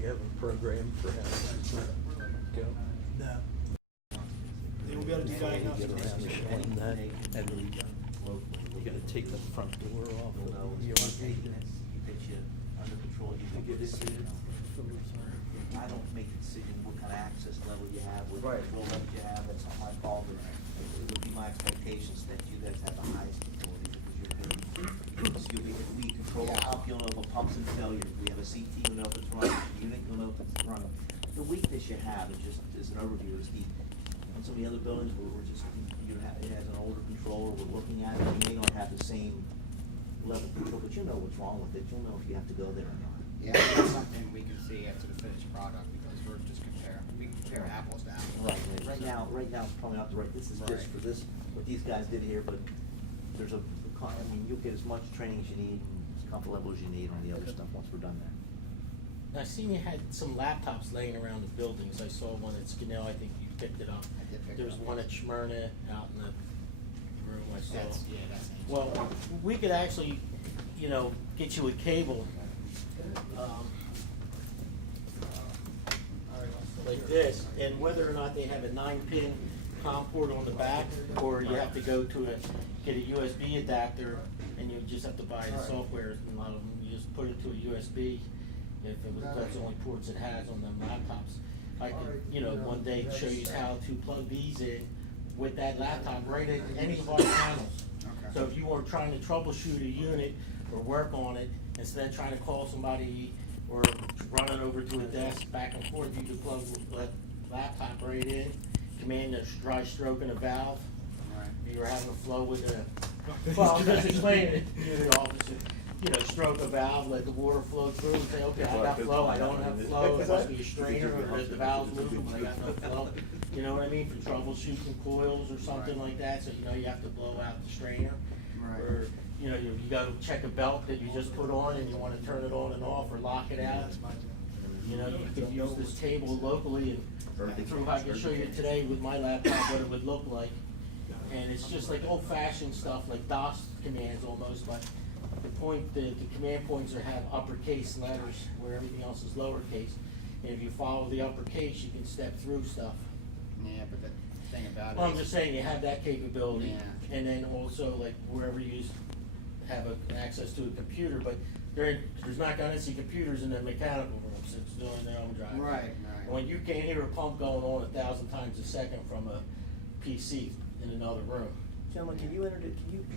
you have a program for how to go? No. They will be able to do Before we diagnostic get around to testing. showing that, and you're gonna take the front door off of the URV. You get you under control, you can get this in. I don't make the decision what kind of access level you have, what Right. control level you have, that's not my call, but it would be my expectations that you guys have the highest authority, because you're good. So you'll be, if we control a pump, you'll know if a pump's in failure, if we have a CT, you'll know if it's running, the unit, you'll know if it's running. The weakness you have, is just, as an overview, is on some of the other buildings, where we're just, it has an older controller, we're looking at it, you may not have the same level of control, but you know what's wrong with it, you'll know if you have to go there or not. Yeah, that's something we can see after the finished product, because we're just we compare apples to apples. Right now, it's probably not the right, this is just for this, what these guys did here, but there's I mean, you'll get as much training as you need, and as comfort level as you need on the other stuff once we're done there. I seen you had some laptops laying around the buildings. I saw one at Skinell, I think you picked it up. I did pick it There's up, one yes. at Smyrna out in the room I saw. That's ancient. Well, we could actually, get you a cable, like this, and whether or not they have a 9-pin COM port on the back, or you have to go to get a USB adapter, and you just have to buy the software, and a lot of them, you just put it to a USB, that's the only ports it has on them laptops. I could, one day show you how to plug these in with that laptop right at any of our panels. Okay. So if you were trying to troubleshoot a unit or work on it, instead of trying to call somebody or running over to a desk back and forth, you could plug the laptop right in, command a dry stroke and a valve. Right. You were having a flow with well, I'm just explaining it, the officer, stroke a valve, let the water flow through, and say, okay, I got flow, I don't have flow, it must be a strainer, or the valve's moving, but I got no flow. You know what I mean, for troubleshooting coils or something like that, so you have to blow out the strainer. Right. Or, you gotta check a belt that you just put on and you wanna turn it on and off or lock it out. You could use this cable locally and I can show you today with my laptop what it would look like. And it's just like old fashioned stuff, like DOS commands almost, but the command points have uppercase letters where everything else is lowercase. And if you follow the uppercase, you can step through stuff. Yeah, but the thing about it. Well, I'm just saying you have that capability. Yeah. And then also like wherever you have access to a computer, but there's not gonna see computers in the mechanical rooms, it's doing their own driving. Right. When you can't hear a pump going on 1,000 times a second from a PC in another room. Gentlemen, can you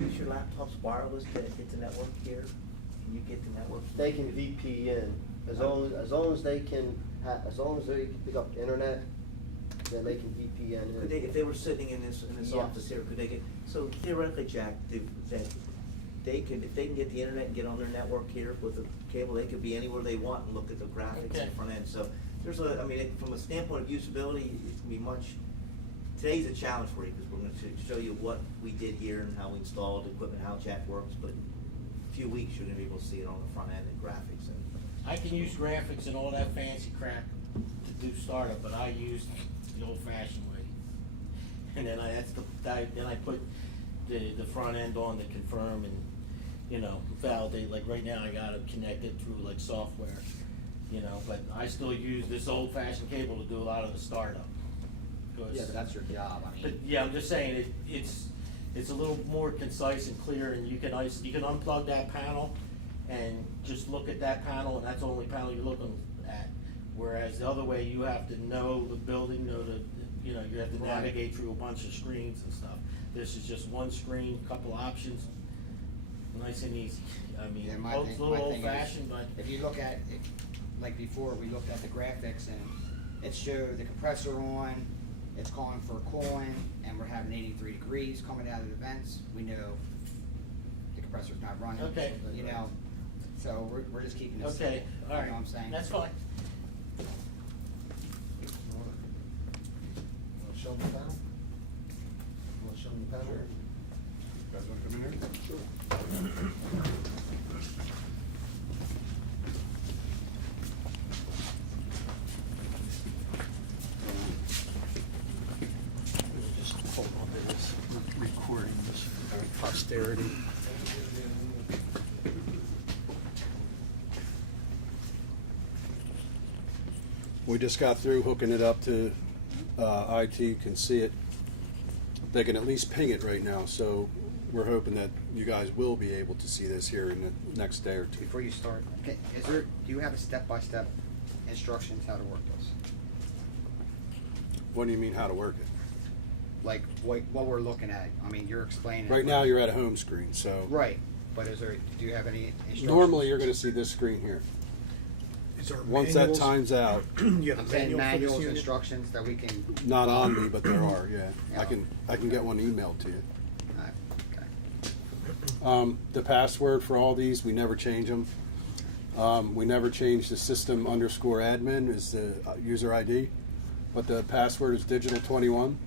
use your laptops wireless to get the network here? Can you get the network? They can VPN, as long as they can pick up the internet, then they can VPN in. Could they, if they were sitting in this Yes. office here, could they get, so theoretically, Jack, if they can get the internet and get on their network here with the cable, they could be anywhere they want and look at the graphics Okay. in front end. So there's from a standpoint of usability, it can be today's a challenge for you, because we're gonna show you what we did here and how we installed equipment, how Jack works, but in a few weeks, you're gonna be able to see it on the front end and graphics and. I can use graphics and all that fancy crap to do startup, but I use the old fashioned way. And then I put the front end on to confirm and, validate, like right now I got it connected through like software, but I still use this old fashioned cable to do a lot of the startup. Yeah, but that's your job, But yeah, I'm just saying, it's a little more concise and clear, and you can unplug that panel and just look at that panel, and that's the only panel you're looking at. Whereas the other way, you have to know the building, you have to navigate through a bunch of screens and stuff. This is just one screen, couple options, nice and easy. I mean, Yeah, it's a little old fashioned, but. If you look at it, like before, we looked at the graphics and it showed the compressor on, it's calling for cooling, and we're having 83 degrees coming out of the vents. We know the compressor's not running. Okay. So we're just keeping this. Okay, all right. You know what I'm saying? That's fine. Show them the panel? Want to show them the panel? Sure. You guys want to come in here? Sure. Just hold on to this, recording this for posterity. We just got through hooking it up to IT, can see it. They can at least ping it right now, so we're hoping that you guys will be able to see this here in the next day or two. Before you start, do you have a step-by-step instructions how to work this? What do you mean how to work it? Like what we're looking at? I mean, you're explaining. Right now you're at a home screen, so. Right, but do you have any instructions? Normally you're gonna see this screen here. Is there Once that manuals? times out, You have I'm a saying manual for manuals, this unit? instructions that we can. not on me, but there are, yeah. Yeah. I can get one emailed to you. Okay. The password for all these, we never change them. We never change the system_admin is the user ID, but the password is digital21.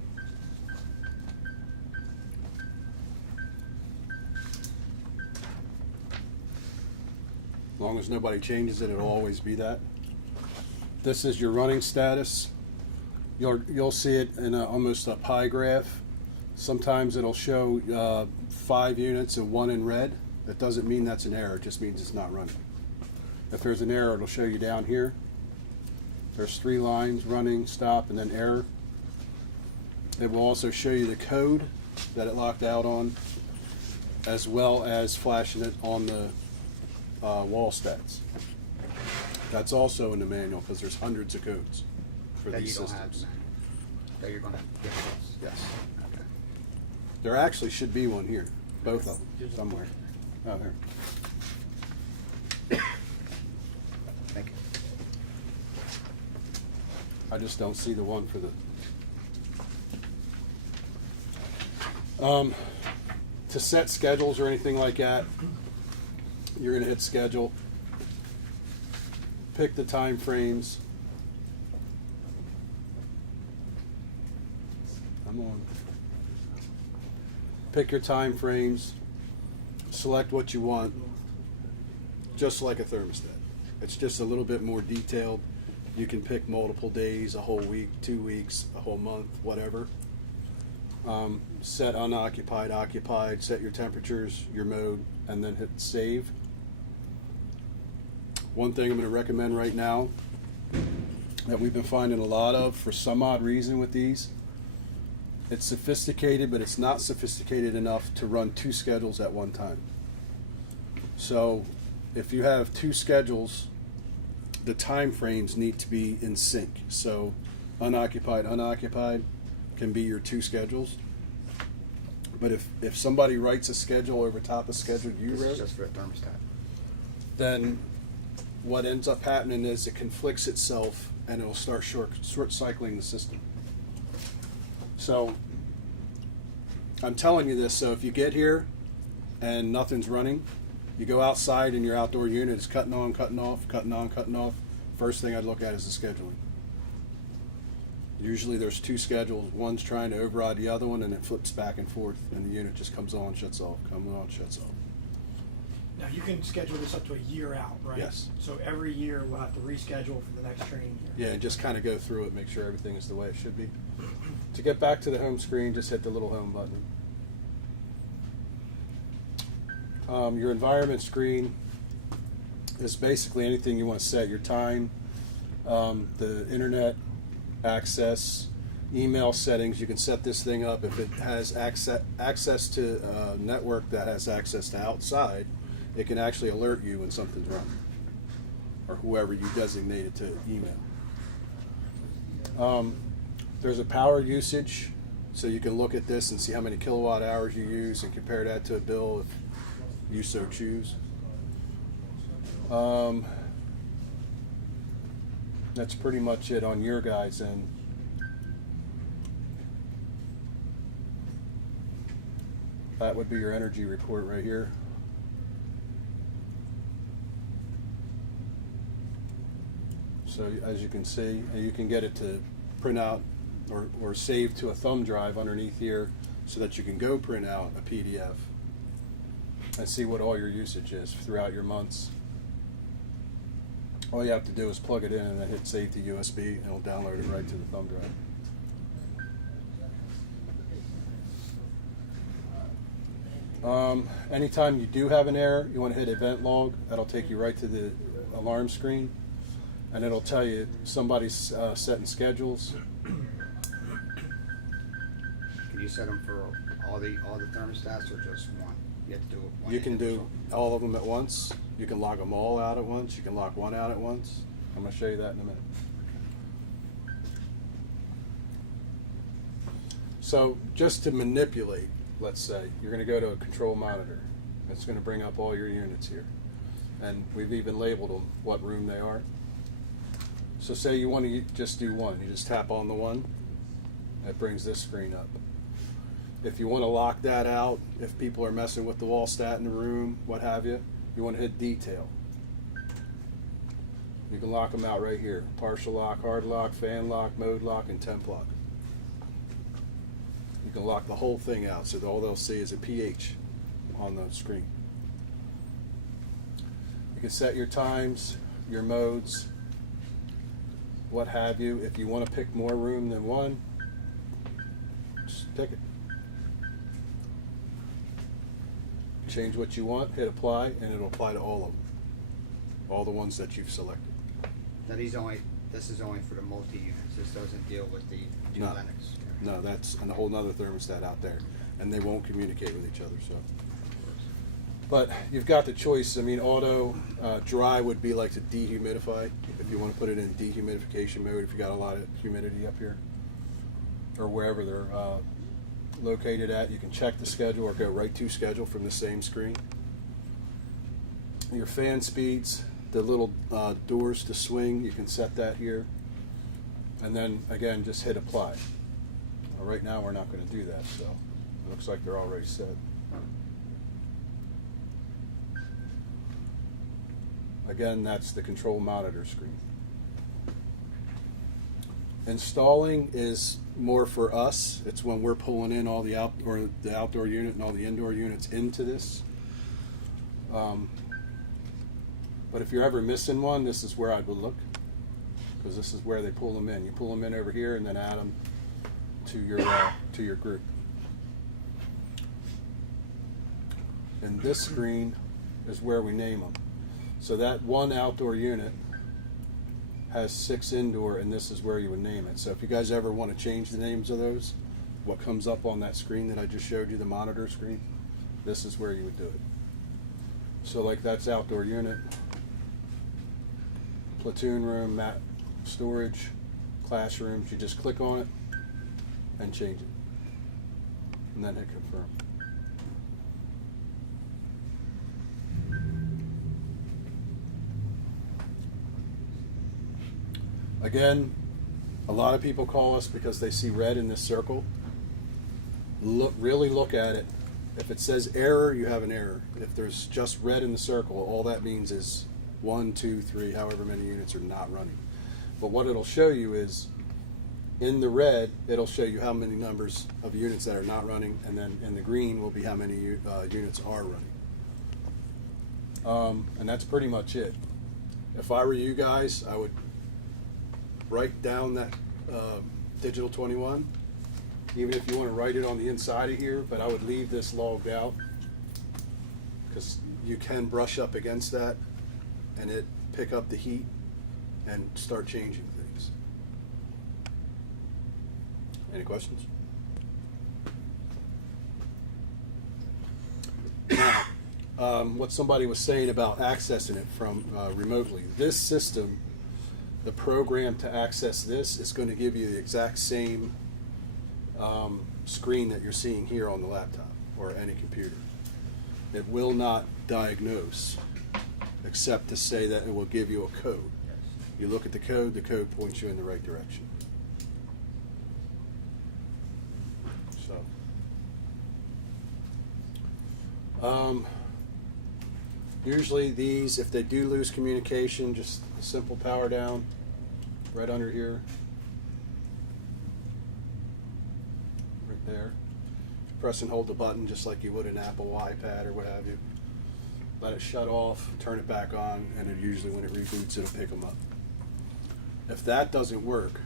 As long as nobody changes it, it'll always be that. This is your running status. You'll see it in almost a pie graph. Sometimes it'll show 5 units and 1 in red. That doesn't mean that's an error, it just means it's not running. If there's an error, it'll show you down here. There's 3 lines: running, stop, and then error. It will also show you the code that it locked out on, as well as flashing it on the wall stats. That's also in the manual because there's hundreds of codes for That these you don't have systems. that you're gonna give us. Yes. Okay. There actually should be one here, both of them, somewhere. Oh, here. Thank you. I just don't see the one for the. To set schedules or anything like that, you're going to hit schedule, pick the time frames. I'm on. Pick your time frames, select what you want, just like a thermostat. It's just a little bit more detailed. You can pick multiple days, a whole week, 2 weeks, a whole month, whatever. Set unoccupied, occupied, set your temperatures, your mode, and then hit save. One thing I'm going to recommend right now that we've been finding a lot of for some odd reason with these, it's sophisticated, but it's not sophisticated enough to run 2 schedules at one time. So if you have 2 schedules, the time frames need to be in sync. So unoccupied, unoccupied can be your 2 schedules. But if somebody writes a schedule over top of schedule you This wrote, is just for a thermostat. then what ends up happening is it conflicts itself and it'll start short cycling the system. So I'm telling you this, so if you get here and nothing's running, you go outside and your outdoor unit is cutting on, cutting off, cutting on, cutting off. First thing I'd look at is the scheduling. Usually there's 2 schedules, one's trying to override the other one and it flips back and forth and the unit just comes on, shuts off, comes on, shuts off. Now, you can schedule this up to a year out, right? Yes. So every year we'll have to reschedule for the next training year. Yeah, and just kind of go through it, make sure everything is the way it should be. To get back to the home screen, just hit the little home button. Your environment screen is basically anything you want to set, your time, the internet access, email settings. You can set this thing up if it has access to a network that has access to outside. It can actually alert you when something's wrong, or whoever you designate it to email. There's a power usage, so you can look at this and see how many kilowatt hours you use and compare that to a bill if you so choose. That's pretty much it on your guys' end. That would be your energy report right here. So as you can see, you can get it to print out or save to a thumb drive underneath here so that you can go print out a PDF and see what all your usage is throughout your months. All you have to do is plug it in and then hit save to USB and it'll download it right to the thumb drive. Anytime you do have an error, you want to hit event log. That'll take you right to the alarm screen. and it'll tell you somebody's setting schedules. Can you set them for all the thermostats or just one? You have to do it one. You can do individual? all of them at once. You can lock them all out at once. You can lock one out at once. I'm going to show you that in a minute. So just to manipulate, let's say, you're going to go to a control monitor. It's going to bring up all your units here. And we've even labeled them, what room they are. So say you want to just do one. You just tap on the one. That brings this screen up. If you want to lock that out, if people are messing with the wall stat in the room, what have you, you want to hit detail. You can lock them out right here. Partial lock, hard lock, fan lock, mode lock, and temp lock. You can lock the whole thing out so that all they'll see is a pH on the screen. You can set your times, your modes, what have you. If you want to pick more room than one, just pick it. Change what you want, hit apply, and it'll apply to all of them. All the ones that you've selected. Now this is only for the multi-units. This doesn't deal with the No. Linux. No, that's a whole nother thermostat out there, and they won't communicate with each other. So, but you've got the choice. I mean, auto dry would be like to dehumidify. If you want to put it in dehumidification mode, if you got a lot of humidity up here, or wherever they're located at, you can check the schedule or go right to schedule from the same screen. Your fan speeds, the little doors to swing, you can set that here, and then again just hit apply. Right now we're not going to do that, so it looks like they're already set. Again, that's the control monitor screen. Installing is more for us. It's when we're pulling in all the outdoor unit and all the indoor units into this. But if you're ever missing one, this is where I would look, because this is where they pull them in. You pull them in over here and then add them to your group. And this screen is where we name them. So that one outdoor unit has 6 indoor, and this is where you would name it. So if you guys ever want to change the names of those, what comes up on that screen that I just showed you, the monitor screen, this is where you would do it. So like that's outdoor unit, platoon room, mat storage, classrooms. You just click on it and change it, and then hit confirm. Again, a lot of people call us because they see red in this circle. Really look at it. If it says error, you have an error. If there's just red in the circle, all that means is 1, 2, 3, however many units are not running. But what it'll show you is, in the red, it'll show you how many numbers of units that are not running, and then in the green will be how many units are running. And that's pretty much it. If I were you guys, I would write down that digital 21, even if you want to write it on the inside of here, but I would leave this logged out, because you can brush up against that and it pick up the heat and start changing things. Any questions? Now, what somebody was saying about accessing it from remotely. This system, the program to access this is going to give you the exact same screen that you're seeing here on the laptop or any computer. It will not diagnose, except to say that it will give you a code. You look at the code points you in the right direction. So, usually these, if they do lose communication, just a simple power down right under here, right there. Press and hold the button just like you would an Apple iPad or what have you. Let it shut off, turn it back on, and then usually when it reboots, it'll pick them up. If that doesn't work,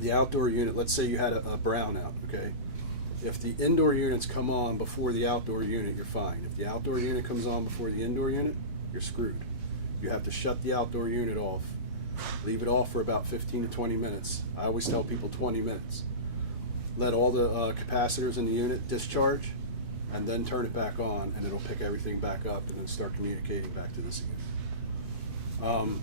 the outdoor unit, let's say you had a brownout, okay? If the indoor units come on before the outdoor unit, you're fine. If the outdoor unit comes on before the indoor unit, you're screwed. You have to shut the outdoor unit off Leave it off for about 15 to 20 minutes. I always tell people 20 minutes. Let all the capacitors in the unit discharge, and then turn it back on, and it'll pick everything back up and then start communicating back to this unit.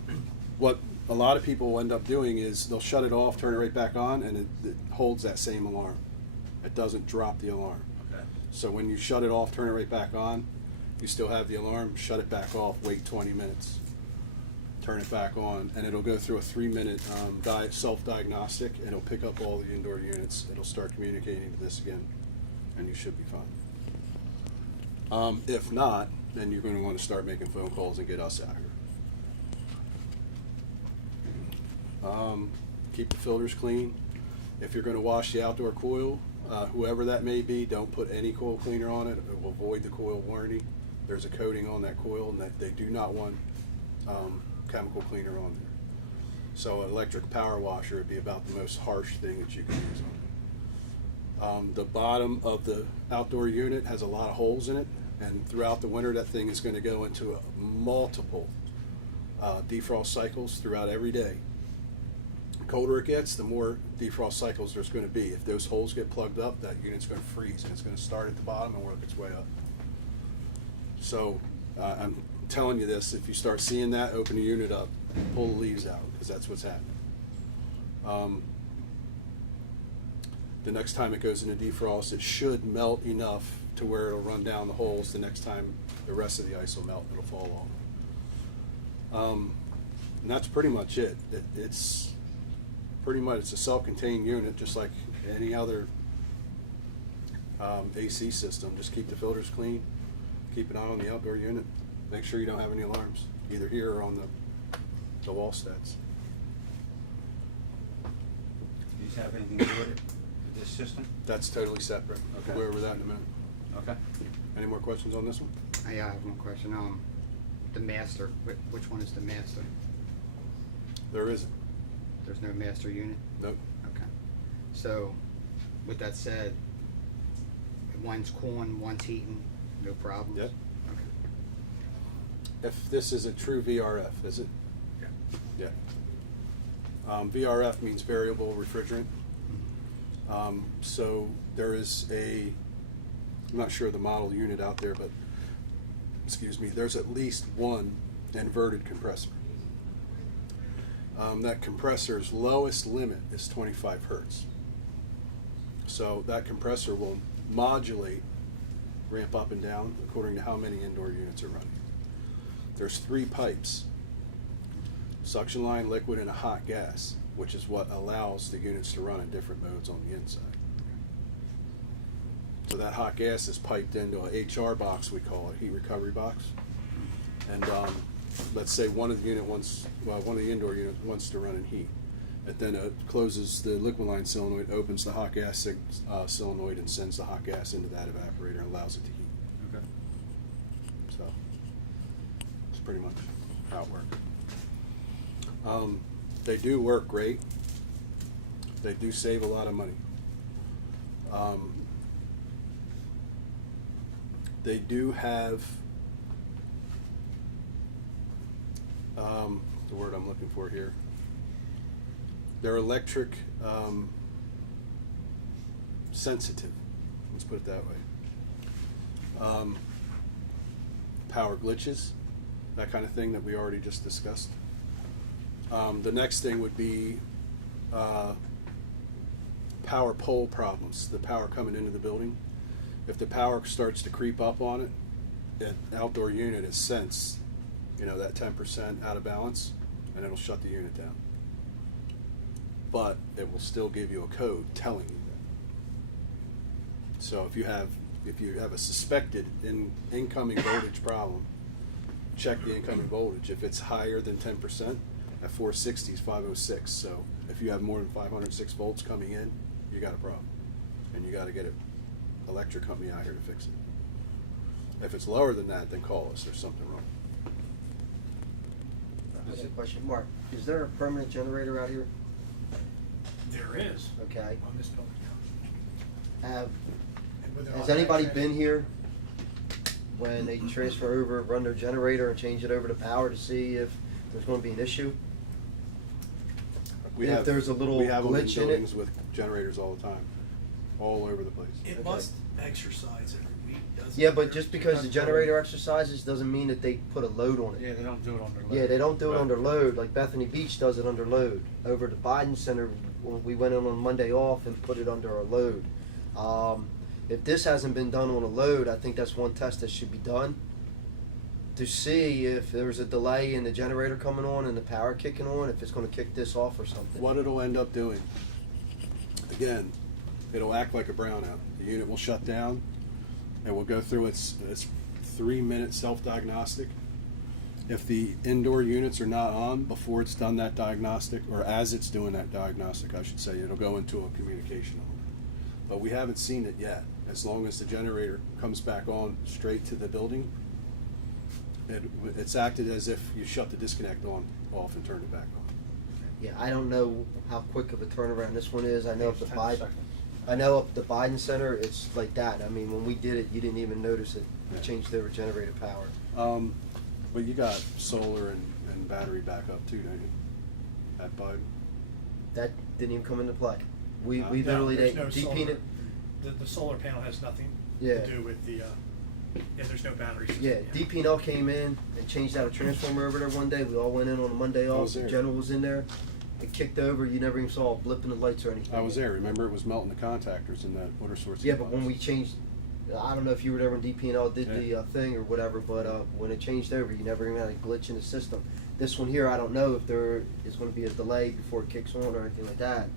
What a lot of people end up doing is they'll shut it off, turn it right back on, and it holds that same alarm. It doesn't drop the alarm. Okay. So when you shut it off, turn it right back on, you still have the alarm, shut it back off, wait 20 minutes, turn it back on, and it'll go through a 3-minute self-diagnostic, and it'll pick up all the indoor units. It'll start communicating to this again, and you should be fine. If not, then you're going to want to start making phone calls and get us out here. Keep the filters clean. If you're going to wash the outdoor coil, whoever that may be, don't put any coil cleaner on it. It will void the coil warranty. There's a coating on that coil, and that they do not want chemical cleaner on there. So an electric power washer would be about the most harsh thing that you can use on it. The bottom of the outdoor unit has a lot of holes in it, and throughout the winter that thing is going to go into multiple defrost cycles throughout every day. The colder it gets, the more defrost cycles there's going to be. If those holes get plugged up, that unit's going to freeze, and it's going to start at the bottom and work its way up. So I'm telling you this, if you start seeing that, open the unit up, pull the leaves out, because that's what's happening. The next time it goes into defrost, it should melt enough to where it'll run down the holes. The next time the rest of the ice will melt, it'll fall off. And that's pretty much it. It's pretty much, it's a self-contained unit, just like any other AC system. Just keep the filters clean, keep an eye on the outdoor unit, make sure you don't have any alarms, either here or on the wall stats. Do you have anything to do with it, with this system? That's totally separate. Okay. We'll go over that in a minute. Okay. Any more questions on this one? I have one question. The master, which one is the master? There isn't. There's no master unit? Nope. Okay. So, with that said, one's cooling, one's heating, no problems? Yep. Okay. If this is a true VRF, is it? Yeah. Yeah. VRF means variable refrigerant. So there is I'm not sure of the model unit out there, but excuse me, there's at least one inverted compressor. That compressor's lowest limit is 25 hertz. So that compressor will modulate, ramp up and down according to how many indoor units are running. There's 3 pipes, suction line, liquid, and a hot gas, which is what allows the units to run in different modes on the inside. So that hot gas is piped into a HR box, we call it, heat recovery box. And let's say one of the indoor units wants to run in heat. It then closes the liquid line solenoid, opens the hot gas solenoid, and sends the hot gas into that evaporator and allows it to heat. Okay. So that's pretty much how it works. They do work great. They do save a lot of money. They do have the word I'm looking for here. They're electric sensitive. Let's put it that way. Power glitches, that kind of thing that we already just discussed. The next thing would be power pole problems, the power coming into the building. If the power starts to creep up on it, the outdoor unit is sensed, that 10% out of balance, and it'll shut the unit down. But it will still give you a code telling you that. So if you have a suspected incoming voltage problem, check the incoming voltage. If it's higher than 10%, at 460 is 506. So if you have more than 506 volts coming in, you got a problem, and you got to get an electric company out here to fix it. If it's lower than that, then call us. There's something wrong. I have a question, Mark. Is there a permanent generator out here? There is Okay. on this building. Have And with an Has automatic anybody transfer- been here when they transfer over, run their generator and change it over to power to see if there's going to be an issue? We if have- there's a little we have them in glitch in buildings it. with generators all the time, all over the place. It Okay. must exercise every week, doesn't it? Yeah, but just because the generator exercises doesn't mean that they put a load on it. Yeah, they don't do it on their load. Yeah, they don't do it Right. under load, like Bethany Beach does it under load. Over at the Biden Center, when we went in on Monday off and put it under a load. If this hasn't been done on a load, I think that's one test that should be done, to see if there's a delay in the generator coming on and the power kicking on, if it's gonna kick this off or something. What it'll end up doing, again, it'll act like a brownout. The unit will shut down, and will go through its 3-minute self-diagnostic. If the indoor units are not on before it's done that diagnostic, or as it's doing that diagnostic, I should say, it'll go into a communication order. But we haven't seen it yet. As long as the generator comes back on straight to the building, it's acted as if you shut the disconnect off and turned it back on. Yeah, I don't know how quick of a turnaround this one is. I know It's up the 10 Biden, seconds. I know up the Biden Center, it's like that. I mean, when we did it, you didn't even notice it. We Yeah. changed over generator power. But you got solar and battery backup too, don't you? At Biden? That didn't even come into play. We No, literally, there's they no DP'd solar. it. The solar panel has nothing Yeah. to do with the, yeah, there's no battery system. Yeah, DP&L came in and changed out a transformer over there one day. We all went in on a Monday I off. was The there. general was in there. It kicked over. You never even saw a blip in the lights or anything. I was there. Remember, it was melting the contactors in that water source. Yeah, but when we changed, I don't know if you were there when DP&L did the Yeah. thing or whatever, but when it changed over, you never even had a glitch in the system. This one here, I don't know if there is going to be a delay before it kicks on or anything like that.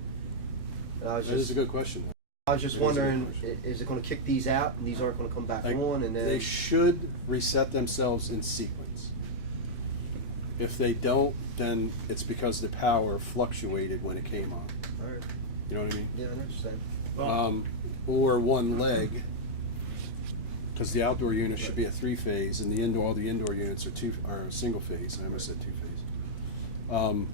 And I was That is just, a good question. I was just It is a good wondering, question. is it going to kick these out and these aren't going to come back Like, on? And then they should reset themselves in sequence. If they don't, then it's because the power fluctuated when it came on. All right. You know what I mean? Yeah, I understand. Or one leg, because the outdoor unit should be a 3-phase, and all the indoor units are single phase. I almost said 2-phase.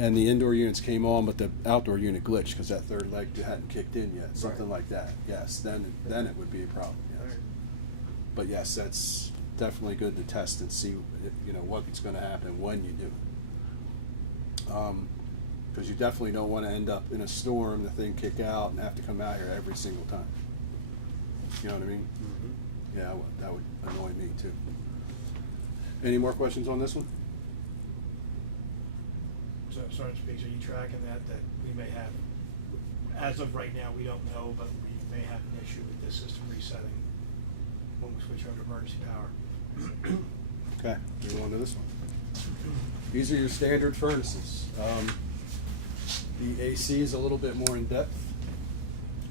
And the indoor units came on, but the outdoor unit glitched because that third leg hadn't kicked in yet. Something like that. Yes, then it would be a problem. Yes. Alright. But yes, that's definitely good to test and see, what's going to happen when you do it. Because you definitely don't want to end up in a storm, the thing kick out, and have to come out here every single time. You know what I mean? Mm-hmm. Yeah, that would annoy me too. Any more questions on this one? So, Sergeant Speaks, are you tracking that we may have, as of right now, we don't know, but we may have an issue with this system resetting when we switch over to emergency power? Okay, move on to this one. These are your standard furnaces. The AC is a little bit more in depth.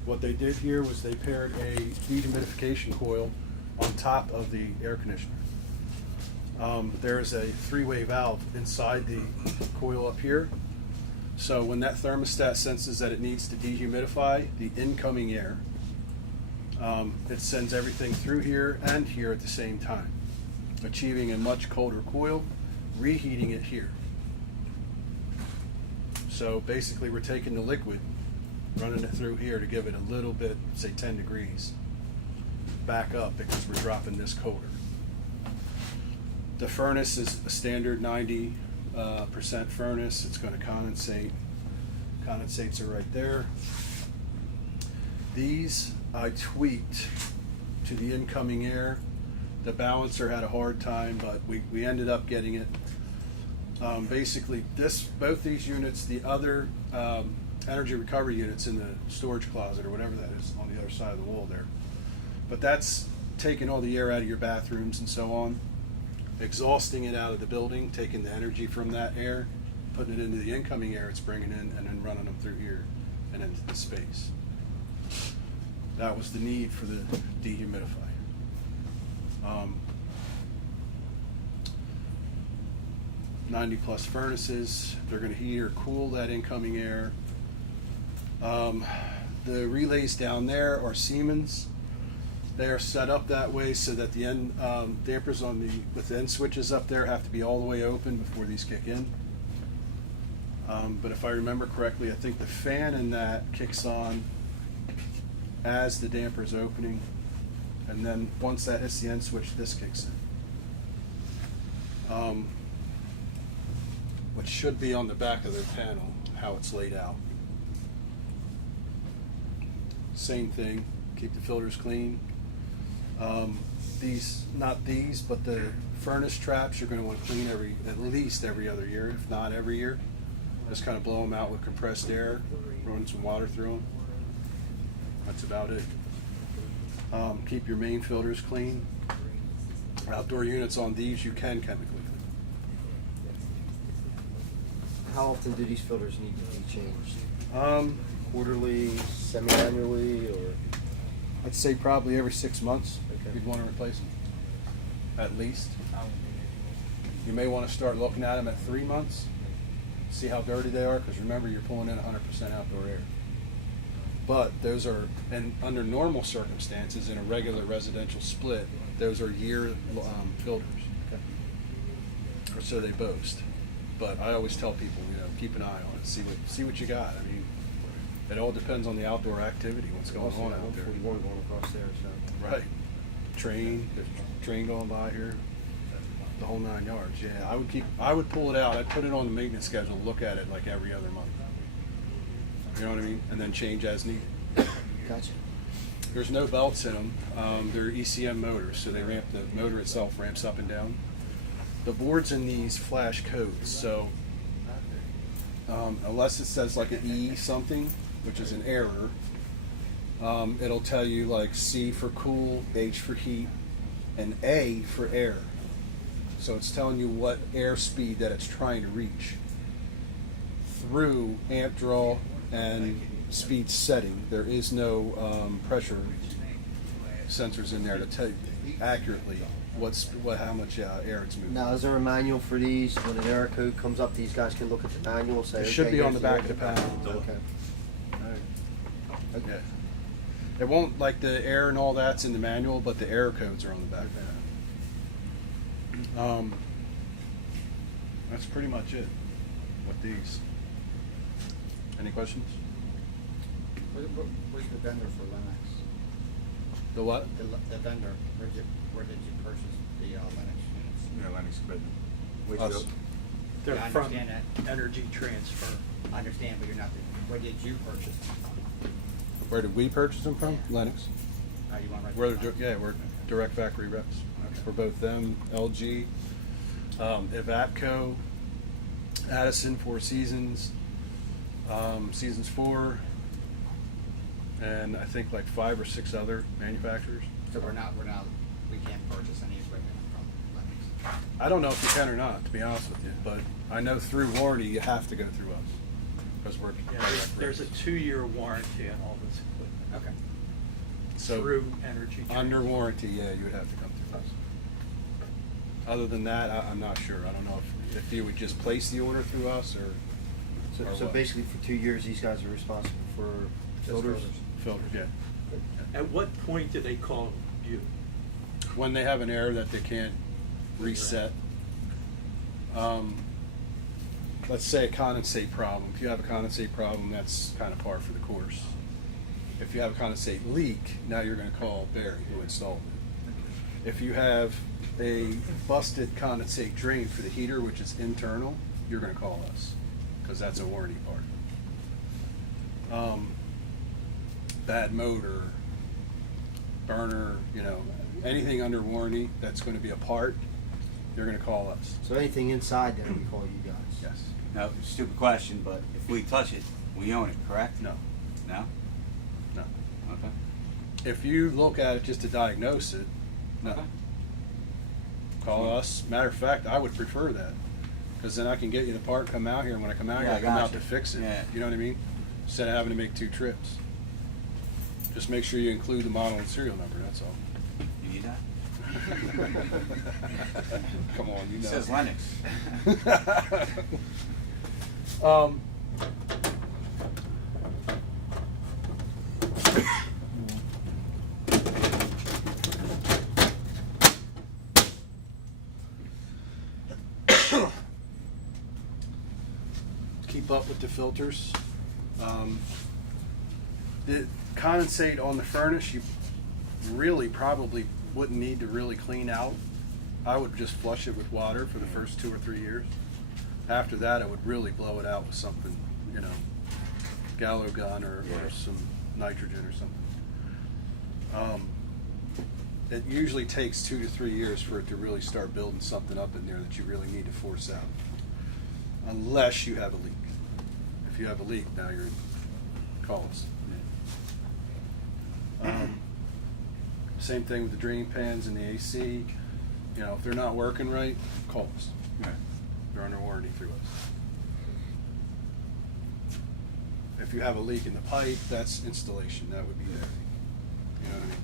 What they did here was they paired a dehumidification coil on top of the air conditioner. There is a 3-way valve inside the coil up here. So when that thermostat senses that it needs to dehumidify the incoming air, it sends everything through here and here at the same time, achieving a much colder coil, reheating it here. So basically we're taking the liquid, running it through here to give it a little bit, say 10 degrees, back up because we're dropping this colder. The furnace is a standard 90% furnace. It's going to condensate. Condensates are right there. These I tweaked to the incoming air. The balancer had a hard time, but we ended up getting it. Basically, both these units, the other energy recovery units in the storage closet or whatever that is on the other side of the wall there. But that's taking all the air out of your bathrooms and so on, exhausting it out of the building, taking the energy from that air, putting it into the incoming air it's bringing in, and then running them through here and into the space. That was the need for the dehumidifier. 90+ furnaces, they're going to heat or cool that incoming air. The relays down there are Siemens. They are set up that way so that the end dampers with the end switches up there have to be all the way open before these kick in. But if I remember correctly, I think the fan in that kicks on as the damper is opening, and then once that hits the end switch, this kicks in. which should be on the back of their panel, how it's laid out. Same thing, keep the filters clean. These, not these, but the furnace traps you're going to want to clean at least every other year, if not every year. Just kind of blow them out with compressed air, run some water through them. That's about it. Keep your main filters clean. Outdoor units on these you can chemically clean. How often do these filters need to be changed? Quarterly, semi-annually, or? I'd say probably every 6 months Okay. you'd want to replace them, at least. You may want to start looking at them at 3 months, see how dirty they are, because remember you're pulling in 100% outdoor air. But those are, and under normal circumstances, in a regular residential split, those are year filters, or so they boast. But I always tell people, keep an eye on it, see what you got. I mean, it all depends on the outdoor activity, what's going on out there. 141 going across there, so. Right. Train going by here, the whole 9 yards. Yeah, I would pull it out. I'd put it on the maintenance schedule, look at it like every other month. You know what I mean? And then change as needed. Gotcha. There's no belts in them. They're ECM motors, so the motor itself ramps up and down. The boards in these flash codes, so unless it says like an E something, which is an error, it'll tell you like C for cool, H for heat, and A for air. So it's telling you what air speed that it's trying to reach through amp draw and speed setting. There is no pressure sensors in there to tell you accurately how much air it's moving. Now, is there a manual for these? When an error code comes up, these guys can look at the manual and say, It okay, should be on here's the back of the panel. Okay. Okay. It won't, like the air and all that's in the manual, but the error codes are on the back. That's pretty much it with these. Any questions? Where's the vendor for Linux? The what? The vendor, where did you purchase the Linux units? Yeah, Lennox equipment. Which Us. They're Yeah, I from understand that. Energy Transfer. I understand, but you're not, where did you purchase them? Where did we purchase them from? Yeah. Linux. You want to We're write that down? we're direct factory reps Okay. for both them, LG, Evapco, Addison, Four Seasons, Seasons 4, and I think like 5 or 6 other manufacturers. So we can't purchase any equipment from Linux. I don't know if you can or not, to be honest with you, but I know through warranty you have to go through us because we're Yeah, there's a 2-year warranty on all this equipment. Okay. so Through Energy Transfer. under warranty. Yeah, you would have to come through us. Other than that, I'm not sure. I don't know if you would just place the order through us or So what? basically, for 2 years, these guys are responsible for filters? Filters, yeah. At what point do they call you? When they have an error that they can't reset. Let's say a condensate problem. If you have a condensate problem, that's kind of par for the course. If you have a condensate leak, now you're going to call Barry, who installed it. If you have a busted condensate drain for the heater, which is internal, you're going to call us, because that's a warranty part. Bad motor, burner, anything under warranty that's going to be a part, you're going to call us. So anything inside there, we call you guys? Yes. Now, stupid question, but if we touch it, we own it, correct? No. No? No. Okay. If you look at it just to diagnose it, no. Okay. Call us. Matter of fact, I would prefer that, because then I can get you the part, come out here, and when I come out Yeah, here, I I come out gotcha. to fix it. Yeah. You know what I mean? Instead of having to make 2 trips. Just make sure you include the model and serial number, that's all. You need that? Come on, you It know. says Lennox. Keep up with the filters. The condensate on the furnace, you really probably wouldn't need to really clean out. I would just flush it with water for the first 2 or 3 years. After that, I would really blow it out with something, you know, gallo gun or some nitrogen or something. It usually takes 2 to 3 years for it to really start building something up in there that you really need to force out, unless you have a leak. If you have a leak, now you're in, call us. Same thing with the drain pans and the AC. You know, if they're not working right, call us. Right. They're under warranty through us. If you have a leak in the pipe, that's installation. That would be there. You know what I mean?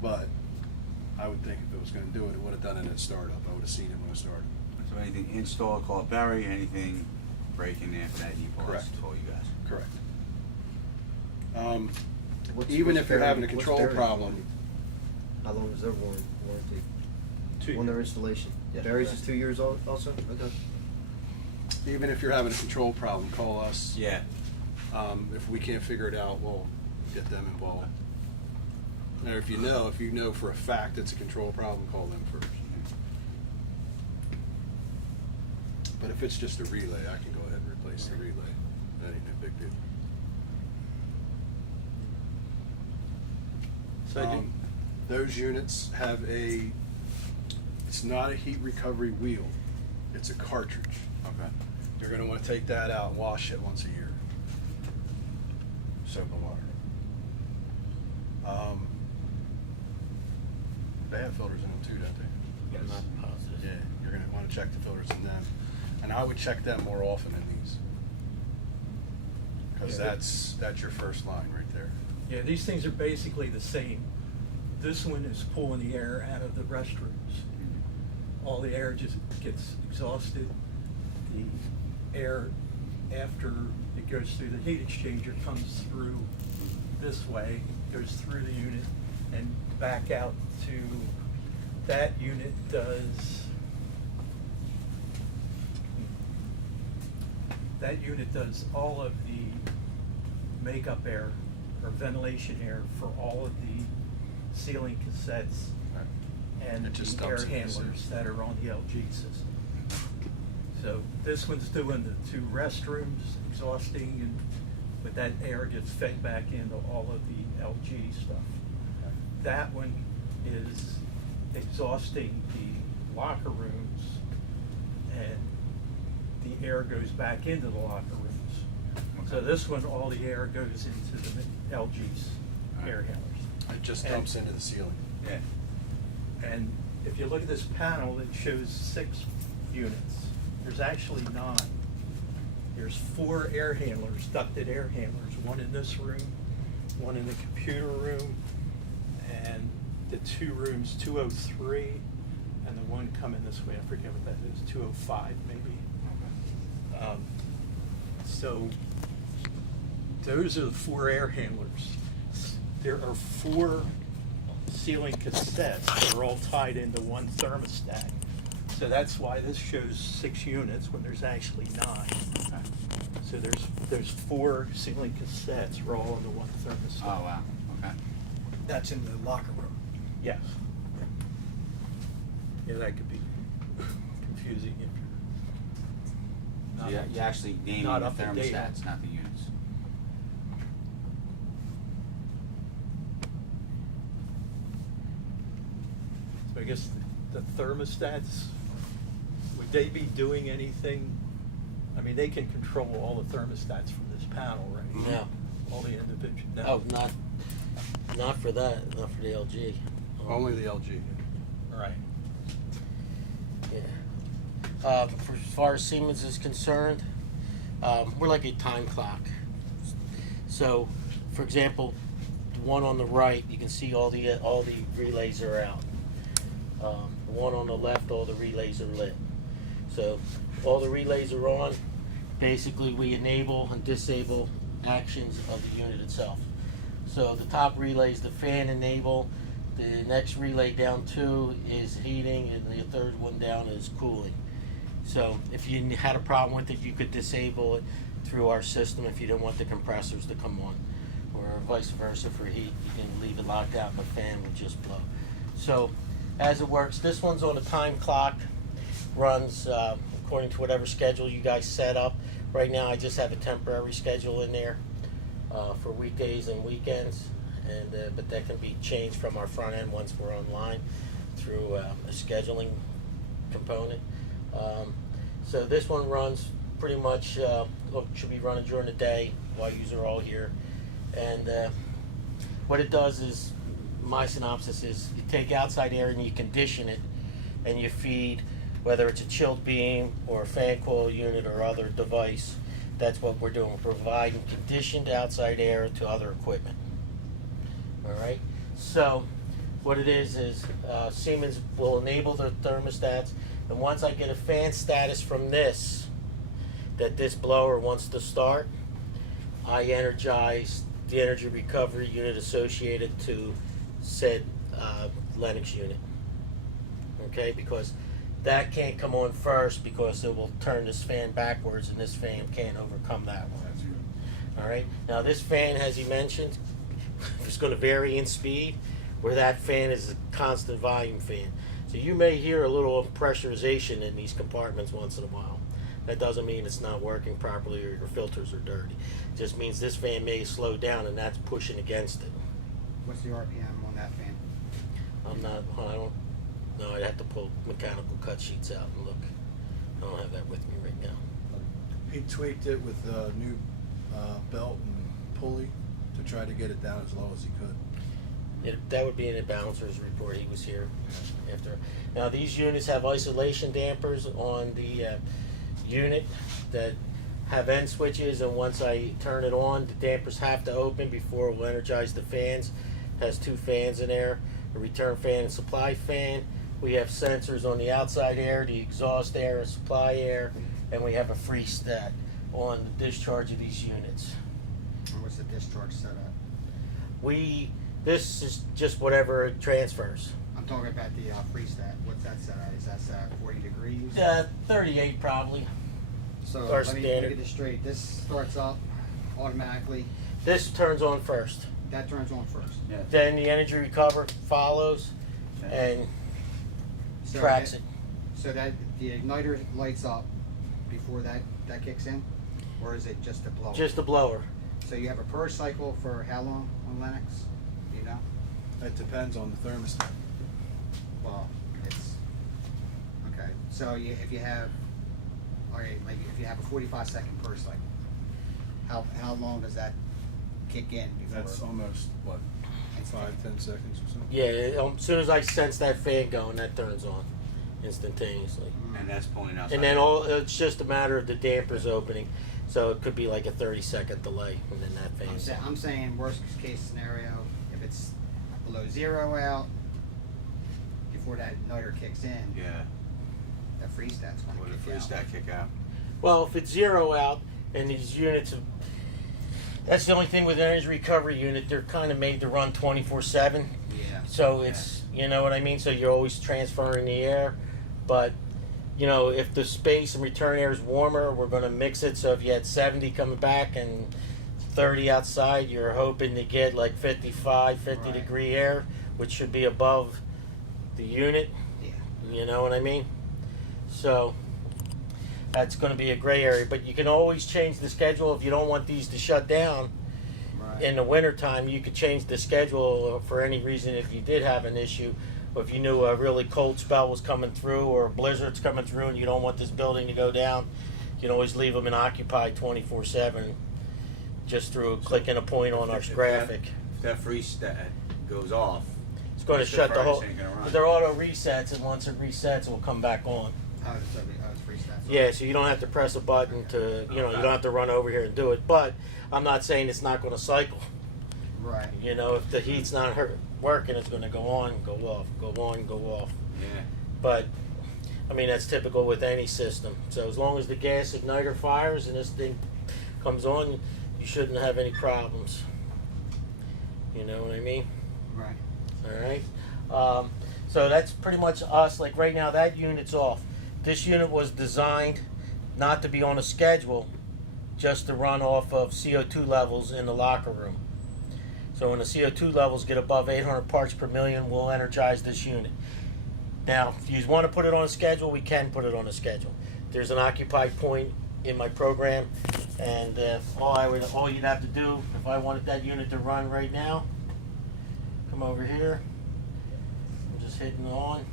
But I would think if it was going to do it, it would have done it at startup. I would have seen it when it started. So anything install, call Barry, anything breaking after that, you call us, Correct. call you guys. Correct. What's Even if you're having a Barry- what's control Barry's problem, warranty? How long is their warranty? 2 On their years. installation? Yeah. Barry's is 2 years old also? Okay. even if you're having a control problem, call us. Yeah. If we can't figure it out, we'll get them involved. Or if you know for a fact it's a control problem, call them first. But if it's just a relay, I can go ahead and replace the relay. That ain't no big deal. So I do, Those units have it's not a heat recovery wheel, it's a cartridge. Okay. You're gonna wanna take that out and wash it once a year. Soap and water. They have filters in them too, don't they? I'm not positive. Yeah, you're gonna wanna check the filters in them. And I would check them more often in these. Cause Yeah. that's your first line right there. Yeah, these things are basically the same. This one is pulling the air out of the restrooms. All the air just gets exhausted. The air, after it goes through the heat exchanger, comes through this way, goes through the unit and back out to, that unit does all of the makeup air or ventilation air for all of the ceiling cassettes and It just the air dumps it in the handlers ceiling. that are on the LG system. So this one's doing the 2 restrooms, exhausting, and but that air gets fed back into all of the LG stuff. That one is exhausting the locker rooms, and the air goes back into the locker rooms. So Okay. this one, all the air goes into the LG's air handlers. It just And- dumps into the ceiling. Yeah. And if you look at this panel, it shows 6 units. There's actually 9. There's 4 air handlers, ducted air handlers, one in this room, one in the computer room, and the 2 rooms, 203, and the one coming this way, I forget what that is, 205 maybe. So those are the 4 air handlers. There are 4 ceiling cassettes that are all tied into one thermostat. So that's why this shows 6 units when there's actually 9. So there's 4 ceiling cassettes, we're all into one thermostat. Oh, wow, okay. That's in the locker room. Yes. Yeah, that could be confusing if So you're you're actually naming not the up to date. thermostats, not the units. So I guess the thermostats, would they be doing anything? I mean, they can control all the thermostats from this panel, right? No. All the individual, no? Oh, not for that, not for the LG. Only the LG. Right. Yeah. For as far as Siemens is concerned, we're like a time clock. So, for example, the one on the right, you can see all the relays are out. The one on the left, all the relays are lit. So, all the relays are on. Basically, we enable and disable actions of the unit itself. So, the top relay is the fan enable. The next relay down 2 is heating, and the third one down is cooling. So if you had a problem with it, you could disable it through our system if you didn't want the compressors to come on, or vice versa for heat. You can leave it locked out and the fan would just blow. So as it works, this one's on a time clock, runs, of according to whatever schedule you guys set up. Right now, I just have a temporary schedule in there for weekdays and weekends, and but that can be changed from our front end once we're online through a scheduling component. So this one runs pretty much, should be running during the day while you are all here. And what it does is, my synopsis is, you take outside air and you condition it, and you feed, whether it's a chilled beam or a fan coil unit or other device. That's what we're doing, providing conditioned outside air to other equipment. All right, so what it is Siemens will enable the thermostats, and once I get a fan status from this, that this blower wants to start, I energize the energy recovery unit associated to said Lennox unit. Okay, because that can't come on first because it will turn this fan backwards, and this fan can't overcome that one. All right, now this fan, as he mentioned, is going to vary in speed, where that fan is a constant volume fan. So you may hear a little pressurization in these compartments once in a while. That doesn't mean it's not working properly or your filters are dirty. It just means this fan may slow down, and that's pushing against it. What's the RPM on that fan? I don't know. I'd have to pull mechanical cut sheets out and look. I don't have that with me right now. He tweaked it with a new belt and pulley to try to get it down as low as he could. That would be in the balancer's report. He was here after. Now these units have isolation dampers on the unit that have end switches, and once I turn it on, the dampers have to open before it will energize the fans. It has two fans in there, a return fan and supply fan. We have sensors on the outside air, the exhaust air and supply air, and we have a free stat on the discharge of these units. Or what's the discharge set at? This is just whatever it transfers. I'm talking about the free stat. What's that set at? Is that set at 40 degrees? 38 probably. So our let me standard. get this straight. This starts up automatically. This turns on first. That turns on first. Yeah. Then the energy recover follows and So tracks that- it. So that the igniter lights up before that kicks in, or is it just a blower? Just the blower. So you have a per cycle for how long on Lennox? Do you know? It depends on the thermostat. Well, it's okay. So if you have, okay, like if you have a 45-second per cycle, how long does that kick in before? That's almost, what, 5-10 seconds or something? Yeah, as soon as I sense that fan going, that turns on instantaneously. And that's pulling outside. And then it's just a matter of the dampers opening. So it could be like a 30-second delay, and then that fan. I'm saying worst case scenario, if it's below zero out, before that igniter kicks in, Yeah. that free stat's going Would to a kick free out. stat kick out? Well, if it's zero out and these units have, that's the only thing with an energy recovery unit, they're kind of made to run 24/7. Yeah. So it's, you know what I mean? So you're always transferring the air. But, you know, if the space and return air is warmer, we're going to mix it. So if you had 70 coming back and 30 outside, you're hoping to get like 50 Right. degree air, which should be above the unit. Yeah. You know what I mean? So that's going to be a gray area. But you can always change the schedule if you don't want these to shut down. Right. In the wintertime, you could change the schedule for any reason if you did have an issue. Or if you knew a really cold spell was coming through or a blizzard's coming through and you don't want this building to go down, you can always leave them in occupied 24/7 just through clicking a point on our If graphic. If that free stat goes off, It's going to the shut the furnace whole. ain't gonna run. They're auto resets, and once it resets, it will come back on. Oh, it's free stats. Yeah, so you don't have to press a button to, you know, you don't have to run over here and do it. But I'm not saying it's not going to cycle. Right. You know, if the heat's not working, it's going to go on, go off, go on, go off. yeah. But, I mean, that's typical with any system. So as long as the gas igniter fires and this thing comes on, you shouldn't have any problems. You know what I mean? Right. All right. So that's pretty much us. Like right now, that unit's off. This unit was designed not to be on a schedule, just to run off of CO2 levels in the locker room. So when the CO2 levels get above 800 parts per million, we'll energize this unit. Now, if you want to put it on a schedule, we can put it on a schedule. there's an occupied point in my program, and all you'd have to do if I wanted that unit to run right now, come over here, I'm just hitting on.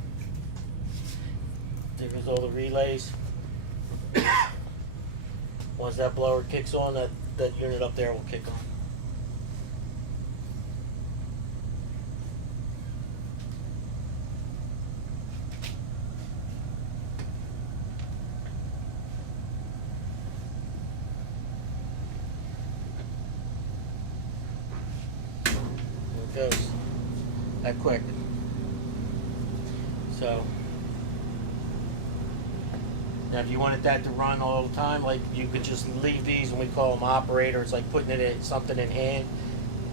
There goes all the relays. Once that blower kicks on, that unit up there will kick on. There it goes. That quick. So now if you wanted that to run all the time, like you could just leave these, and we call them operator. It's like putting it in something in hand,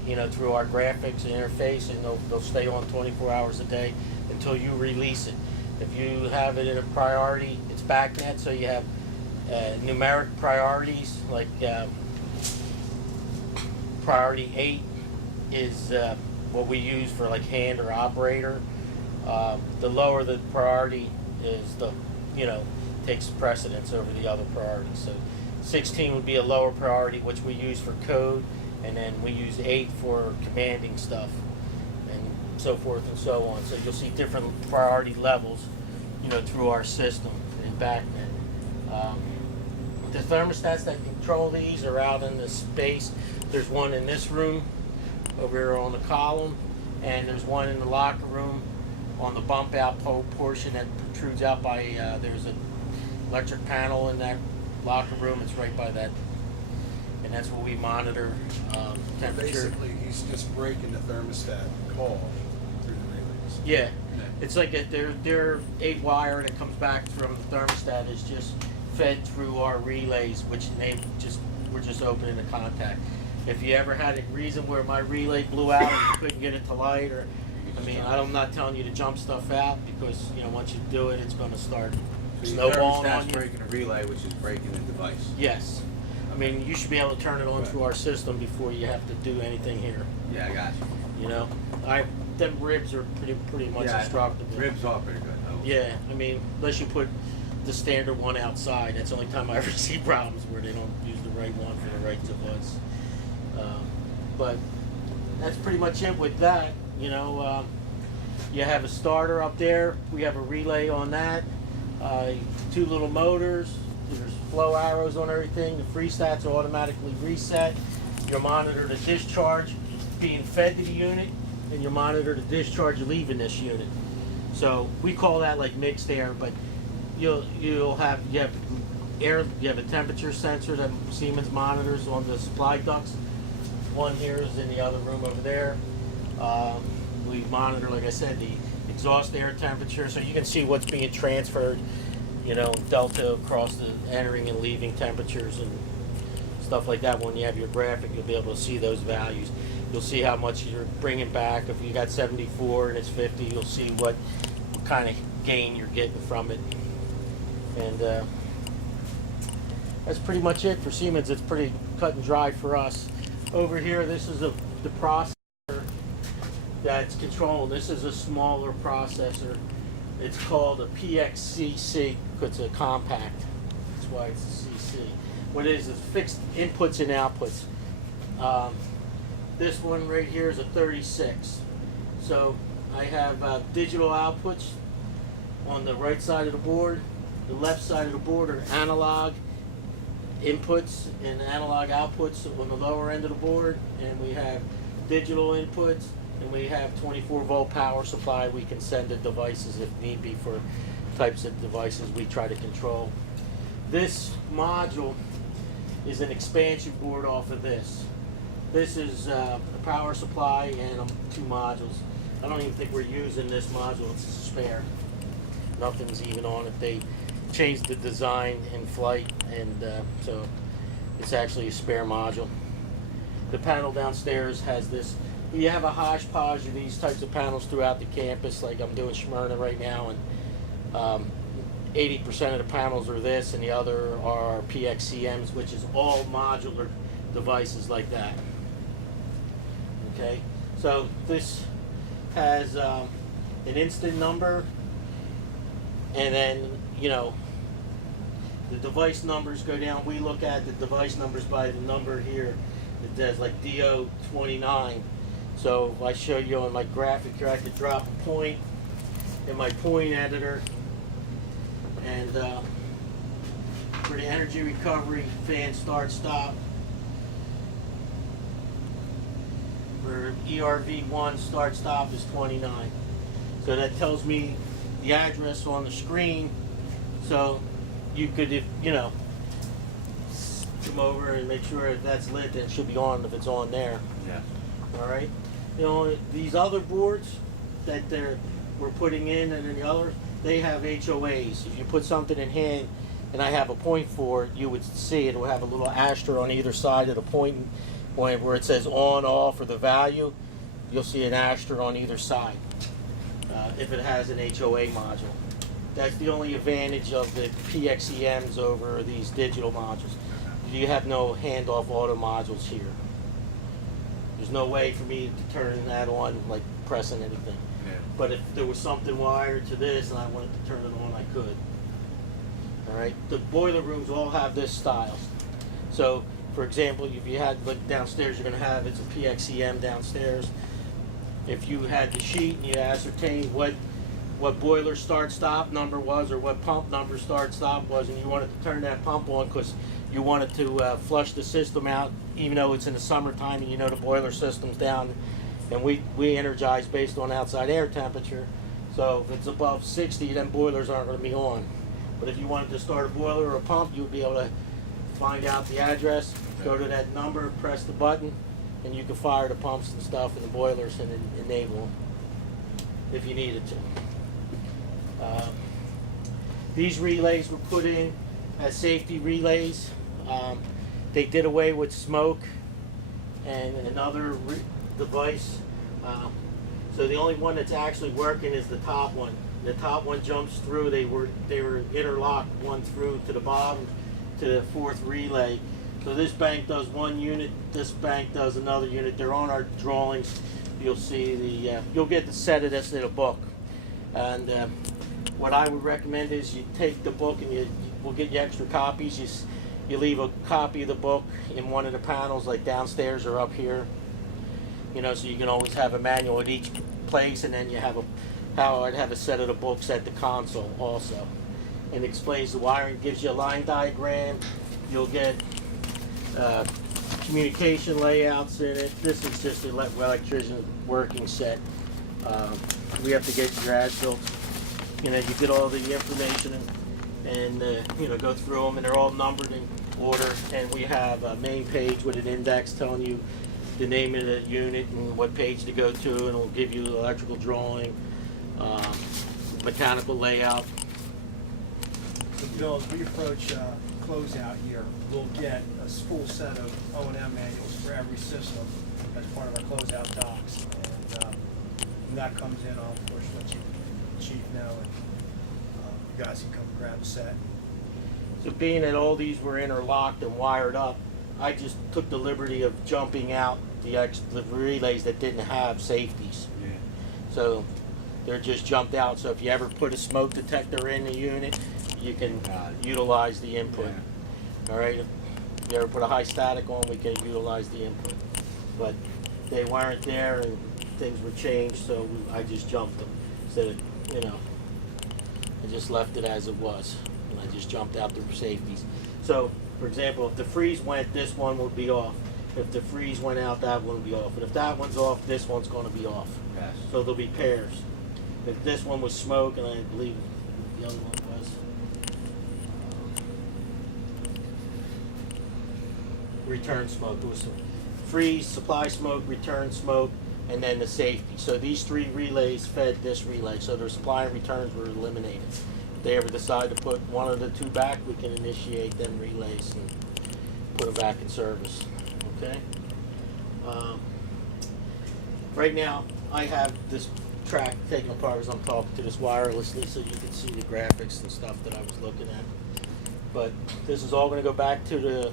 you know, through our graphics and interface, and they'll stay on 24 hours a day until you release it. If you have it in a priority, it's backnet, so you have numeric priorities, like priority 8 is what we use for like hand or operator. The lower the priority is, the, you know, takes precedence over the other priorities. So 16 would be a lower priority, which we use for code, and then we use 8 for commanding stuff, and so forth and so on. So you'll see different priority levels, you know, through our system in BACnet. The thermostats that control these are out in the space. There's one in this room over here on the column, and there's one in the locker room on the bump out portion that protrudes out by, there's an electric panel in that locker room. It's right by that, and that's where we monitor temperature. Basically, he's just breaking the thermostat call through the relays. Yeah, it's like their 8 wire that comes back from the thermostat is just fed through our relays, which we're just opening the contact. If you ever had a reason where my relay blew out and you couldn't get it to light, or, I mean, I'm not telling you to jump stuff out, because, you know, once you do it, it's going to start snowballing on you. breaking a relay, which is breaking the device. Yes. I mean, you should be able to turn it on through our system before you have to do anything here. Yeah, I got you. You know, them ribs are pretty much instructable. Ribs are pretty good, though. Yeah, I mean, unless you put the standard one outside, that's the only time I ever see problems where they don't use the right one for the right device. But that's pretty much it with that. You know, you have a starter up there. We have a relay on that. 2 little motors. There's flow arrows on everything. The free stats are automatically reset. You monitor the discharge being fed to the unit, and you monitor the discharge leaving this unit. So we call that like mixed air, but you have air. You have a temperature sensor that Siemens monitors on the supply ducts. One here is in the other room over there. We monitor, like I said, the exhaust air temperature, so you can see what's being transferred, you know, delta across the entering and leaving temperatures and stuff like that. When you have your graphic, you'll be able to see those values. You'll see how much you're bringing back. If you got 74 and it's 50, you'll see what kind of gain you're getting from it. And that's pretty much it for Siemens. It's pretty cut and dry for us. Over here, this is the processor that's controlled. This is a smaller processor. It's called a PXCC because it's a compact. That's why it's a CC. What it is fixed inputs and outputs. This one right here is a 36. So I have digital outputs on the right side of the board. The left side of the board are analog inputs and analog outputs on the lower end of the board, and we have digital inputs, and we have 24-volt power supply. We can send the devices if need be for types of devices we try to control. This module is an expansion board off of this. This is a power supply and 2 modules. I don't even think we're using this module. It's a spare. Nothing's even on it. They changed the design in flight, and so it's actually a spare module. The panel downstairs has this. We have a hodgepodge of these types of panels throughout the campus, like I'm doing Smyrna right now, and 80% of the panels are this, and the other are PXCMs, which is all modular devices like that. Okay, so this has an instant number, and then, you know, the device numbers go down. We look at the device numbers by the number here. It says like DO29. So if I show you on my graphic here, I could drop a point in my point editor, and for the energy recovery fan start stop, for ERV1 start stop is 29. So that tells me the address on the screen. So you could, if you know, come over and make sure if that's lit, then it should be on if it's on there. Yeah. All right. You know, these other boards that we're putting in, and then the others, they have HOAs. If you put something in hand, and I have a point for it, you would see it will have a little asterisk on either side of the point, where it says on, off, or the value. You'll see an asterisk on either side if it has an HOA module. That's the only advantage of the PXEMs over these digital modules. You have no handoff auto modules here. There's no way for me to turn that on like pressing anything. Yeah. But if there was something wired to this and I wanted to turn it on, I could. All right. The boiler rooms all have this style. So, for example, if you had like downstairs, you're going to have it's a PXEM downstairs. If you had the sheet and you ascertained what boiler start stop number was or what pump number start stop was, and you wanted to turn that pump on because you wanted to flush the system out, even though it's in the summertime and you know the boiler system's down, and we energize based on outside air temperature. So if it's above 60, then boilers aren't going to be on. But if you wanted to start a boiler or a pump, you would be able to find out the address, go to that number, press the button, and you can fire the pumps and stuff and the boilers and enable them if you needed to. These relays were put in as safety relays. They did away with smoke and another device. So the only one that's actually working is the top one. The top one jumps through. They were interlocked one through to the bottom to the fourth relay. So this bank does one unit. This bank does another unit. They're on our drawings. You'll see you'll get the set of this in a book. And what I would recommend is you take the book and we'll get you extra copies. You leave a copy of the book in one of the panels, like downstairs or up here. You know, so you can always have a manual at each place, and then you have I'd have a set of the books at the console also. And it explains the wiring, gives you a line diagram. You'll get communication layouts in it. This is just the electrician working set. We have to get your as-built. You know, you get all the information and you know, go through them, and they're all numbered in order. And we have a main page with an index telling you the name of the unit and what page to go to, and it'll give you electrical drawing, mechanical layout. So, Bill, as we approach closeout here, we'll get a full set of O&M manuals for every system as part of our closeout docs. And when that comes in, I'll of course let you, Chief, know, and you guys can come and grab a set. So being that all these were interlocked and wired up, I just took the liberty of jumping out the relays that didn't have safeties. Yeah. So they're just jumped out. So if you ever put a smoke detector in the unit, you can utilize the input. Yeah. All right. If you ever put a high static on, we can utilize the input. But they weren't there, and things were changed, so I just jumped them. So you know, I just left it as it was, and I just jumped out the safeties. So, for example, if the freeze went, this one would be off. If the freeze went out, that one would be off. And if that one's off, this one's going to be off. Yes. So there'll be pairs. If this one was smoke, and I believe the other one was return smoke. It was freeze, supply smoke, return smoke, and then the safety. So these three relays fed this relay. So their supply and returns were eliminated. If they ever decide to put one of the two back, we can initiate them relays and put them back in service. Okay. Right now, I have this track taken apart as I'm talking to this wirelessly, so you can see the graphics and stuff that I was looking at. But this is all going to go back to the.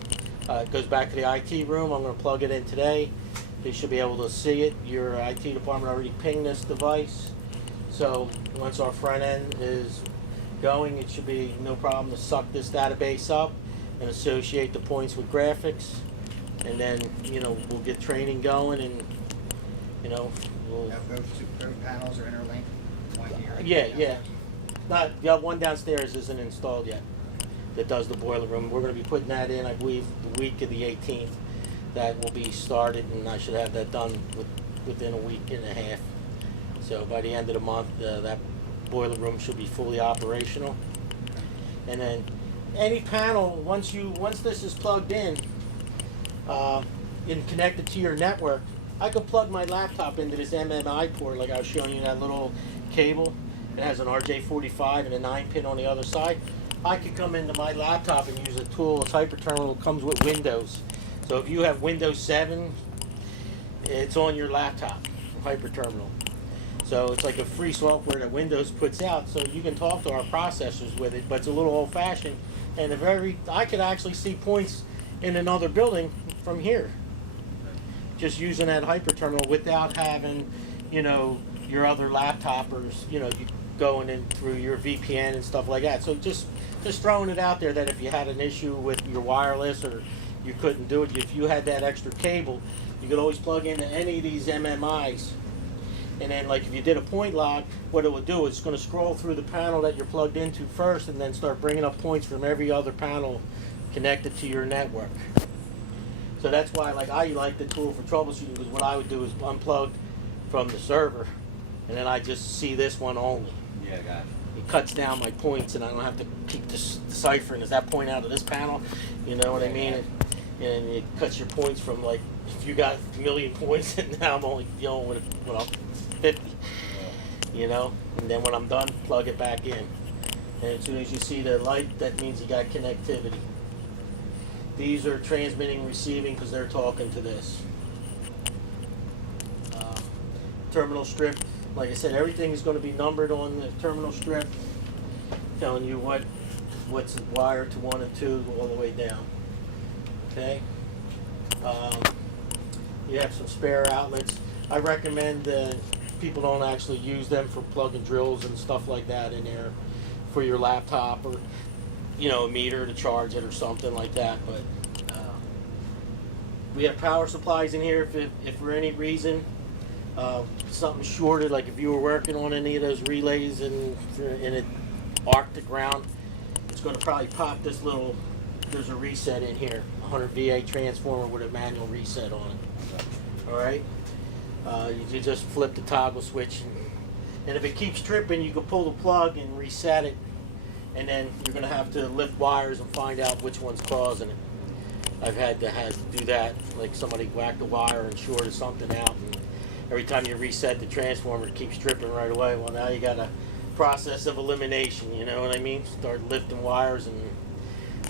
It goes back to the IT room. I'm going to plug it in today. They should be able to see it. Your IT department already pinged this device. So once our front end is going, it should be no problem to suck this database up and associate the points with graphics. And then, you know, we'll get training going and, you know, we'll... Now both panels are interlinked, one here. Yeah. The one downstairs isn't installed yet that does the boiler room. We're going to be putting that in, I believe, the week of the 18th. That will be started, and I should have that done within a week and a half. So by the end of the month, that boiler room should be fully operational. And then any panel, once this is plugged in and connected to your network, I could plug my laptop into this MMI port like I was showing you, that little cable. It has an RJ45 and a 9-pin on the other side. I could come into my laptop and use a tool. It's HyperTerminal. It comes with Windows. So if you have Windows 7, it's on your laptop, HyperTerminal. So it's like a free software that Windows puts out, so you can talk to our processors with it, but it's a little old-fashioned. And I could actually see points in another building from here, just using that HyperTerminal without having, you know, your other laptop or, you know, you going in through your VPN and stuff like that. So just throwing it out there that if you had an issue with your wireless or you couldn't do it, if you had that extra cable, you could always plug into any of these MMIs. And then, like, if you did a point log, what it would do is it's going to scroll through the panel that you're plugged into first and then start bringing up points from every other panel connected to your network. So that's why, like, I like the tool for troubleshooting, because what I would do is unplug from the server, and then I just see this one only. Yeah, got it. It cuts down my points, and I don't have to keep deciphering, is that point out of this panel? You know what I mean? And it cuts your points from, like, if you got a million points, and now I'm only dealing with, 50. You know? And then when I'm done, plug it back in. And as soon as you see the light, that means you got connectivity. These are transmitting, receiving, because they're talking to this. Terminal strip, like I said, everything is going to be numbered on the terminal strip, telling you what's wired to 1 and 2 all the way down. Okay. You have some spare outlets. I recommend people don't actually use them for plug-in drills and stuff like that in there for your laptop, or, you know, a meter to charge it or something like that. But we have power supplies in here if for any reason something shorted, like if you were working on any of those relays and it arced the ground, it's going to probably pop this little, there's a reset in here, 100 VA transformer with a manual reset on it. Alright? You just flip the toggle switch, and if it keeps tripping, you can pull the plug and reset it, and then you're going to have to lift wires and find out which one's causing it. I've had to do that, like somebody whacked a wire and shorted something out, and every time you reset the transformer, it keeps tripping right away. Well, now you got a process of elimination, you know what I mean? Start lifting wires and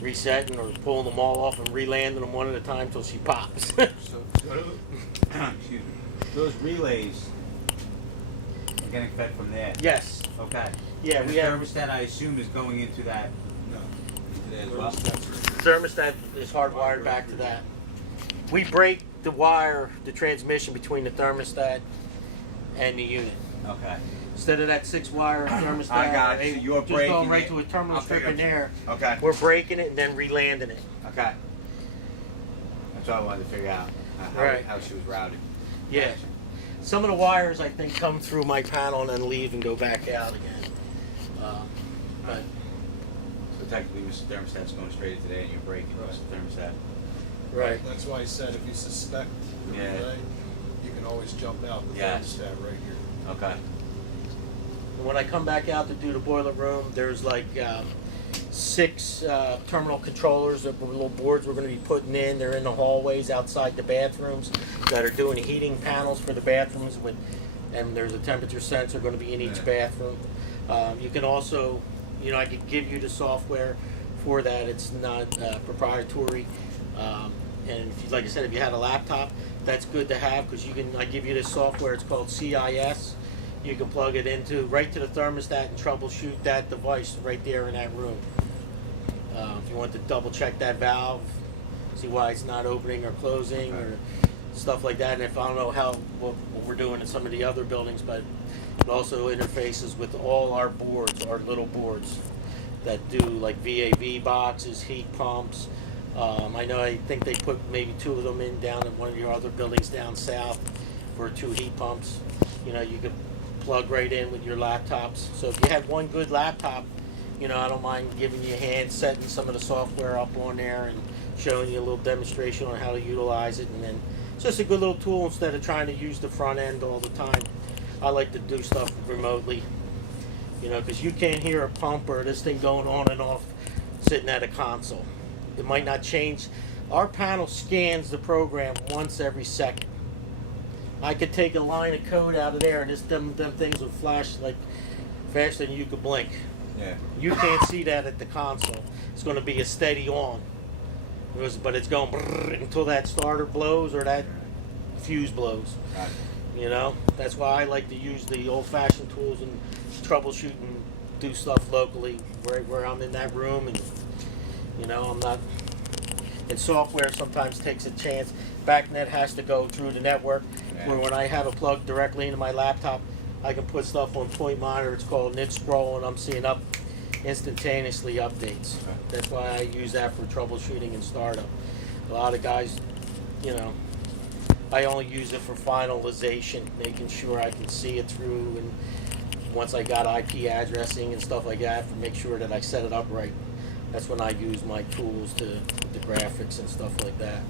resetting, or pulling them all off and re-landing them one at a time until she pops. So, excuse me. Those relays are getting fed from there. Yes. Okay. Yeah, And we the have thermostat, I assume, is going into that. Into there as well. thermostat is hardwired back to that. We break the wire, the transmission between the thermostat and the unit. Okay. Instead of that 6-wire thermostat, I got it. hey, So you're just breaking going right it. to a terminal Okay, strip in gotcha. there. Okay. We're breaking it and then re-landing it. Okay. That's all I wanted to figure out. Right. How she was routed. Yeah. Some of the wires, I think, come through my panel and then leave and go back out again. But So technically, Mr. Thermostat's going straight into there, and you're breaking Mr. Thermostat. right. That's why I said if you suspect the Yeah. relay, you can always jump out the Yes. thermostat right here. Okay. And when I come back out to do the boiler room, there's like 6 terminal controllers, that little boards we're going to be putting in. They're in the hallways outside the bathrooms that are doing heating panels for the bathrooms and there's a temperature sensor going to be in each bathroom. You can also, you know, I could give you the software for that. It's not proprietary. And if you, like I said, if you had a laptop, that's good to have, because I give you this software. It's called CIS. You can plug it right to the thermostat and troubleshoot that device right there in that room. If you want to double check that valve, see why it's not opening or closing or stuff like that. And if I don't know what we're doing in some of the other buildings, but it also interfaces with all our boards, our little boards. that do like VAV boxes, heat pumps. I think they put maybe 2 of them in down in one of your other buildings down south for 2 heat pumps. You know, you could plug right in with your laptops. So if you have one good laptop, you know, I don't mind giving you a hand setting some of the software up on there and showing you a little demonstration on how to utilize it. And then it's just a good little tool instead of trying to use the front end all the time. I like to do stuff remotely, you know, because you can't hear a pump or this thing going on and off sitting at a console. It might not change. Our panel scans the program once every second. I could take a line of code out of there and them things would flash like faster than you could blink. Yeah. You can't see that at the console. It's going to be a steady on. But it's going until that starter blows or that fuse blows. Gotcha. You know, that's why I like to use the old-fashioned tools and troubleshoot and do stuff locally where I'm in that room, and you know, I'm not. And software sometimes takes a chance. BACnet has to go through the network, where when I have it plugged directly into my laptop, I can put stuff on point monitor. It's called NIT scroll, and I'm seeing up instantaneously updates. That's why I use that for troubleshooting and startup. A lot of guys, you know, I only use it for finalization, making sure I can see it through, and once I got IP addressing and stuff like that, to make sure that I set it up right. That's when I use my tools to the graphics and stuff like that.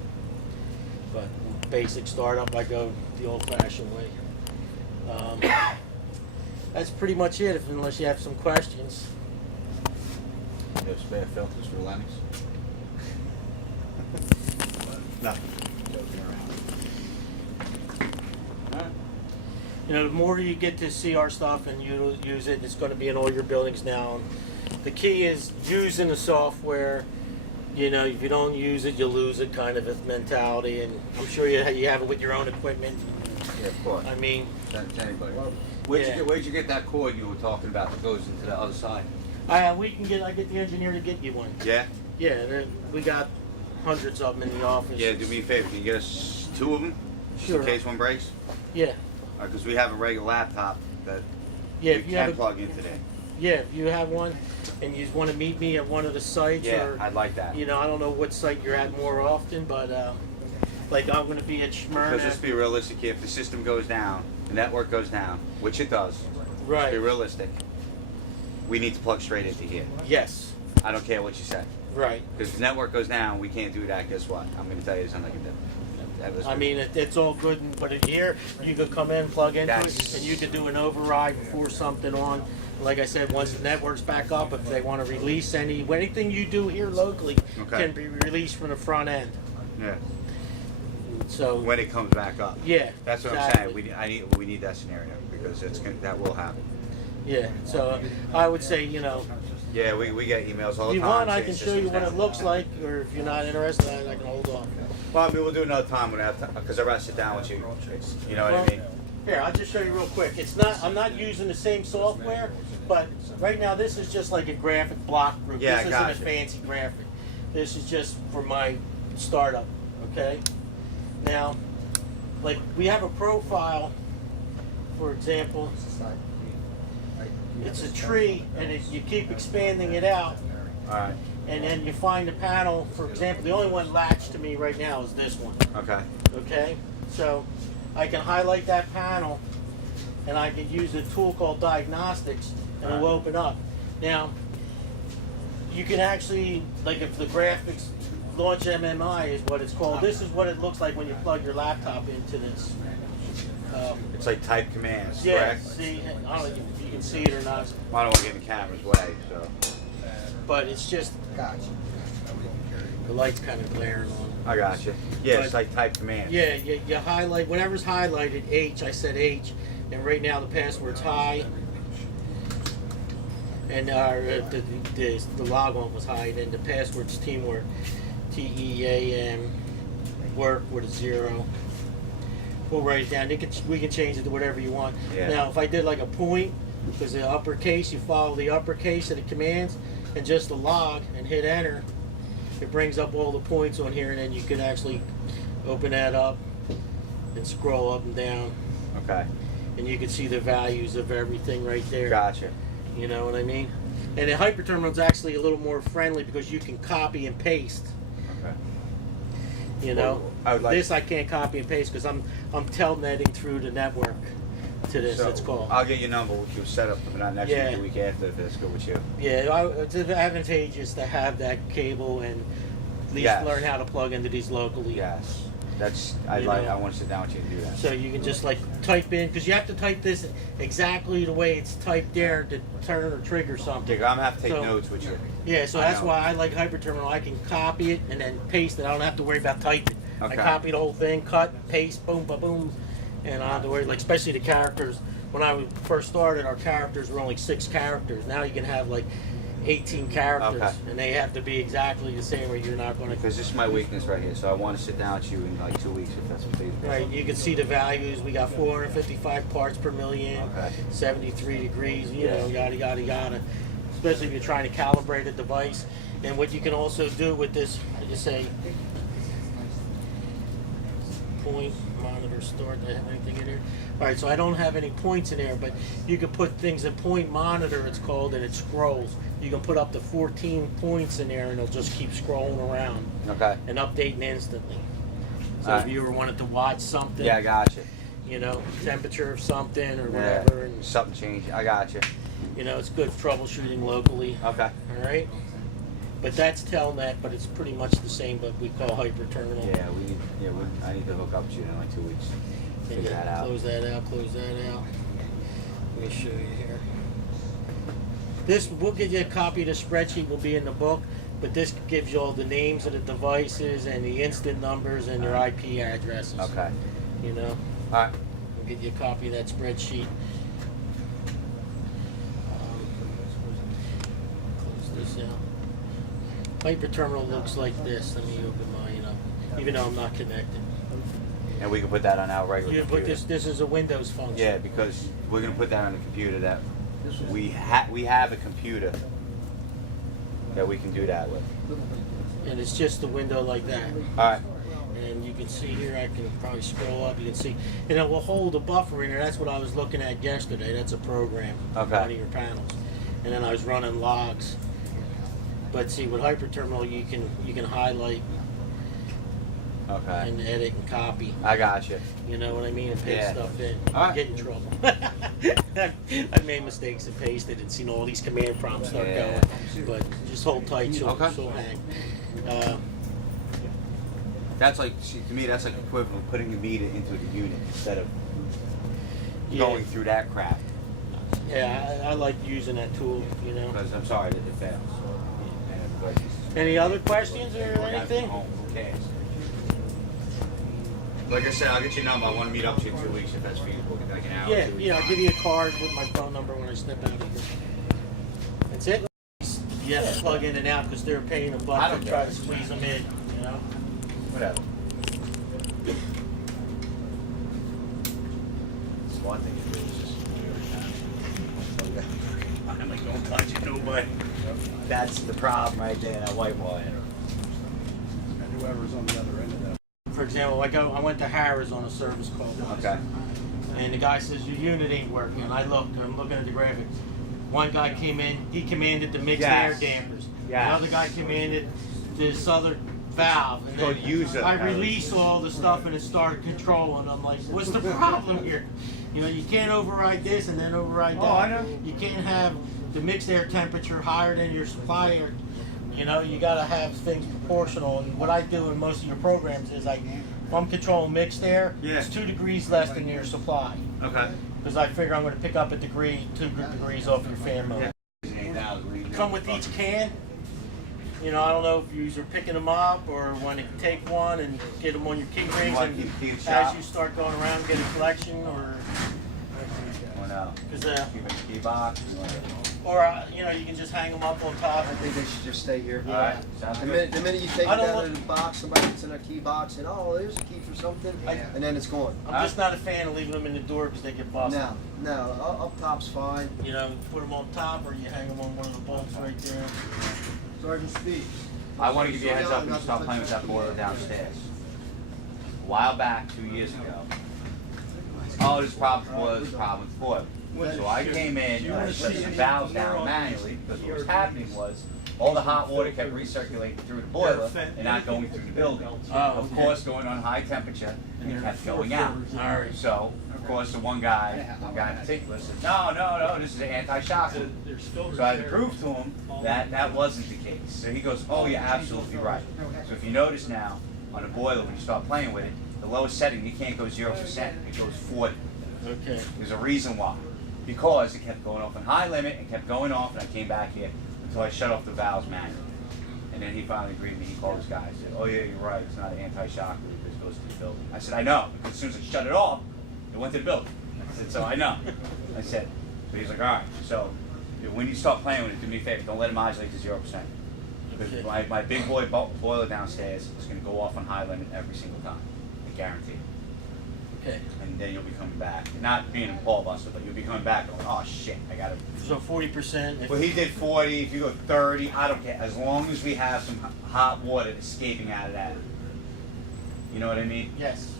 But basic startup, I go the old-fashioned way. That's pretty much it, unless you have some questions. You have spare filters for Lennox? No. You know, the more you get to see our stuff and you use it, it's going to be in all your buildings now. The key is using the software. You know, if you don't use it, you lose it kind of a mentality. And I'm sure you have it with your own equipment. Yeah, of course. I mean, That's anybody. Yeah. Where'd you get that cord you were talking about that goes into the other side? I get the engineer to get you one. Yeah? Yeah, we got hundreds of them in the office. Yeah, do me a favor. Can you get us 2 of them? Just Sure. in case one breaks? Yeah. Because we have a regular laptop that Yeah, you if you have can a- plug into there. Yeah, if you have one and you want to meet me at one of the sites, Yeah, or I'd like that. you know, I don't know what site you're at more often, but like I'm going to be at Because Smyrna. let's be realistic here. If the system goes down, the network goes down, which it does. Right. Let's be realistic. We need to plug straight into here. Yes. I don't care what you say. Right. Because if the network goes down, we can't do that. Guess what? I'm going to tell you something I can do. I mean, it's all good, but here you could come in, plug into it, That's- and you could do an override before something on. Like I said, once the network's back up, if they want to release anything you do here locally Okay. can be released from the front end. Yeah. So When it comes back up. yeah, That's what exactly. I'm saying. We need that scenario because that will happen. Yeah, so I would say, you know, Yeah, we get emails all if the you time. want, I saying can show you system's what it down. looks like, or if you're not interested, I can hold off. Well, I mean, we'll do another time when I have time because I'd rather sit down with you. You know what I mean? Here, I'll just show you real quick. I'm not using the same software, but right now this is just like a graphic block group. Yeah, This isn't gotcha. a fancy graphic. This is just for my startup, okay? Now, like we have a profile, for example, it's a tree, and you keep expanding it out, All right. and then you find the panel, for example, the only one latched to me right now is this one. Okay. Okay, so I can highlight that panel and I can use a tool called diagnostics and it will open up. Now, you can actually, like if the graphics launch MMI is what it's called, this is what it looks like when you plug your laptop into this. It's like type commands, Yeah, correct? see, I don't know if you can see it or not, I don't want to get in the camera's way, so. but it's just, Gotcha. the light's kind of glaring on. I got you. Yeah, it's But- like type commands. Yeah, you highlight, whatever's highlighted, H, I said H, and right now the password's high. And the log on was high, and the password's teamwork, TEAM, work with a 0. We'll write it down. We can change it to whatever you want. Yeah. Now, if I did like a point, because the uppercase, you follow the uppercase of the commands, and just the log, and hit enter, it brings up all the points on here, and then you can actually open that up and scroll up and down, Okay. and you can see the values of everything right there. Gotcha. You know what I mean? And the hyper terminal is actually a little more friendly because you can copy and paste. Okay. You know, Well, I would like- this I can't copy and paste because I'm telnetting through the network to this. So, It's called. I'll get your number with you set up, but not next Yeah. week, the week after, if that's good with you. Yeah, it's advantageous to have that cable and at least Yes. learn how to plug into these locally. Yes. That's, You know. I want to sit down with you and do that. So you can just like type in, because you have to type this exactly the way it's typed there to turn or trigger something. Dick, I'm gonna have to take So- notes with you. Yeah, so I that's know. why I like Hyperterminal. I can copy it and then paste it. I don't have to worry about typing. Okay. I copy the whole thing, cut, paste, boom, ba boom, and I don't have to worry. Like especially the characters. When I first started, our characters were only 6 characters. Now you can have like 18 characters, Okay. and they have to be exactly the same, or you're not going to. Because this is my weakness right here, so I want to sit down with you in like 2 weeks if that's what they Right, you can see the values. We got 455 parts per million, Okay. 73 degrees, you know, yada, yada, yada. Especially if you're trying to calibrate a device. And what you can also do with this, I just say, point, monitor, start. Do I have anything in here? All right, so I don't have any points in there, but you can put things in point monitor, it's called, and it scrolls. You can put up to 14 points in there, and it'll just keep scrolling around Okay. and updating instantly. So Alright. if you ever wanted to watch something, Yeah, I got you. you know, temperature of something or Yeah. whatever, and Something changed. I got you. you know, it's good troubleshooting locally. Okay. All right, but that's Telnet, but it's pretty much the same, but we call Hyper Terminal. Yeah, we need. Yeah, I need to hook up with you in like 2 weeks. And Figure that out. Close that out. Close that out. Let me show you here. This we'll give you a copy of the spreadsheet. Will be in the book, but this gives you all the names of the devices and the instant numbers and their IP addresses. Okay. You know. All right. We'll give you a copy of that spreadsheet. Close this out. Hyper Terminal looks like this. Let me open mine up, even though I'm not connected. And we can put that on our regular You computer. put this is a Windows function. Yeah, because we're gonna put that on the computer that we have a computer that we can do that with. And it's just a window like that. All right. And you can see here, I can probably scroll up, you can see, and it will hold a buffer in there. That's what I was looking at yesterday. That's a program on Okay. one of your panels. And then I was running logs. But see, with Hyper Terminal, you can highlight Okay. and edit and copy. I got you. You know what I mean? And paste Yeah. stuff in. All right. Get in trouble. I've made mistakes and pasted and seen all these command prompts start Yeah. going. But just hold tight, she'll Okay. hang. That's like, see, to me, that's like equivalent of putting the meter into the unit instead of Yeah. going through that crap. Yeah, I like using that tool, you know. Because I'm sorry that it fails. And Any other questions or we're gonna have to go anything? home. Who cares? Like I said, I'll get your number. I want to meet up to you in 2 weeks if that's feasible. Get like an hour. Yeah, 2 weeks. yeah, I'll give you a card with my phone number when I step out of here. That's it. You have to plug in and out because they're paying a I buck don't to try care. to squeeze them in, you know? Whatever. It's one thing to do is just do every time. I'm like, don't touch it, nobody. That's the problem right there, that white wire. And whoever's on the other end of that. For example, I went to Harris on a service call once. Okay. And the guy says, your unit ain't working. And I looked, and I'm looking at the graphics. One guy came in, he commanded the mixed Yes. air dampers. Yes. Another guy commanded this other valve. And Called then user I errors. released all the stuff and it started controlling. I'm like, what's the problem here? You know, you can't override this and then override that. Oh, I know. You can't have the mixed air temperature higher than your supply air. You know, you gotta have things proportional. And what I do in most of your programs is if I'm controlling mixed air, Yeah. it's 2 degrees less than your supply. Okay. Because I figure I'm going to pick up a degree, 2 degrees off your fan mode. Come with each can. You know, I don't know if you're picking them up or want to take one and get them on your key rings, want and to keep it as sharp? you start going around and get a collection, or Well, no. because Keep it key box. You want it. you know, you can just hang them up on top. I think they should just stay here. All right. Sounds The good. minute you take it I don't out look- of the box, somebody gets in a key box and, oh, there's a key for something, and then it's gone. I'm just not a fan of leaving them in the door because they get busted. No, up top's fine. You know, put them on top or you hang them on one of the bolts right there. Sergeant Speed. I want to give you a heads up when you start playing with that boiler downstairs. A while back, 2 years ago. Oh, this problem was problem before. So I came in, and I shut some valves down manually, because what was happening was, all the hot water kept recirculating through the boiler and not going through the building. Oh, Of okay. course, going on high temperature, and it kept going out. Alright. So, of course, the one guy in particular said, no, this is an anti-shock loop. So I had to prove to him that that wasn't the case. So he goes, oh, you're absolutely right. So if you notice now, on a boiler, when you start playing with it, the lowest setting, you can't go 0%, it goes 40. Okay. There's a reason why. Because it kept going off on high limit, and kept going off, and I came back here until I shut off the valves manually. And then he finally agreed with me. He called his guy and said, oh yeah, you're right, it's not an anti-shock loop, it goes to the building. I said, I know, because as soon as I shut it off, it went to the building. I said, so I know. I said, so he's like, all right, so when you start playing with it, do me a favor, don't let him isolate to 0%. Because Okay. my big boy boiler downstairs is gonna go off on high limit every single time, I guarantee it. Okay. And then you'll be coming back, not being a ball buster, but you'll be coming back going, oh shit, I gotta. So 40%. Well, he did 40, if you go 30, I don't care, as long as we have some hot water escaping out of that. You know what I mean? Yes,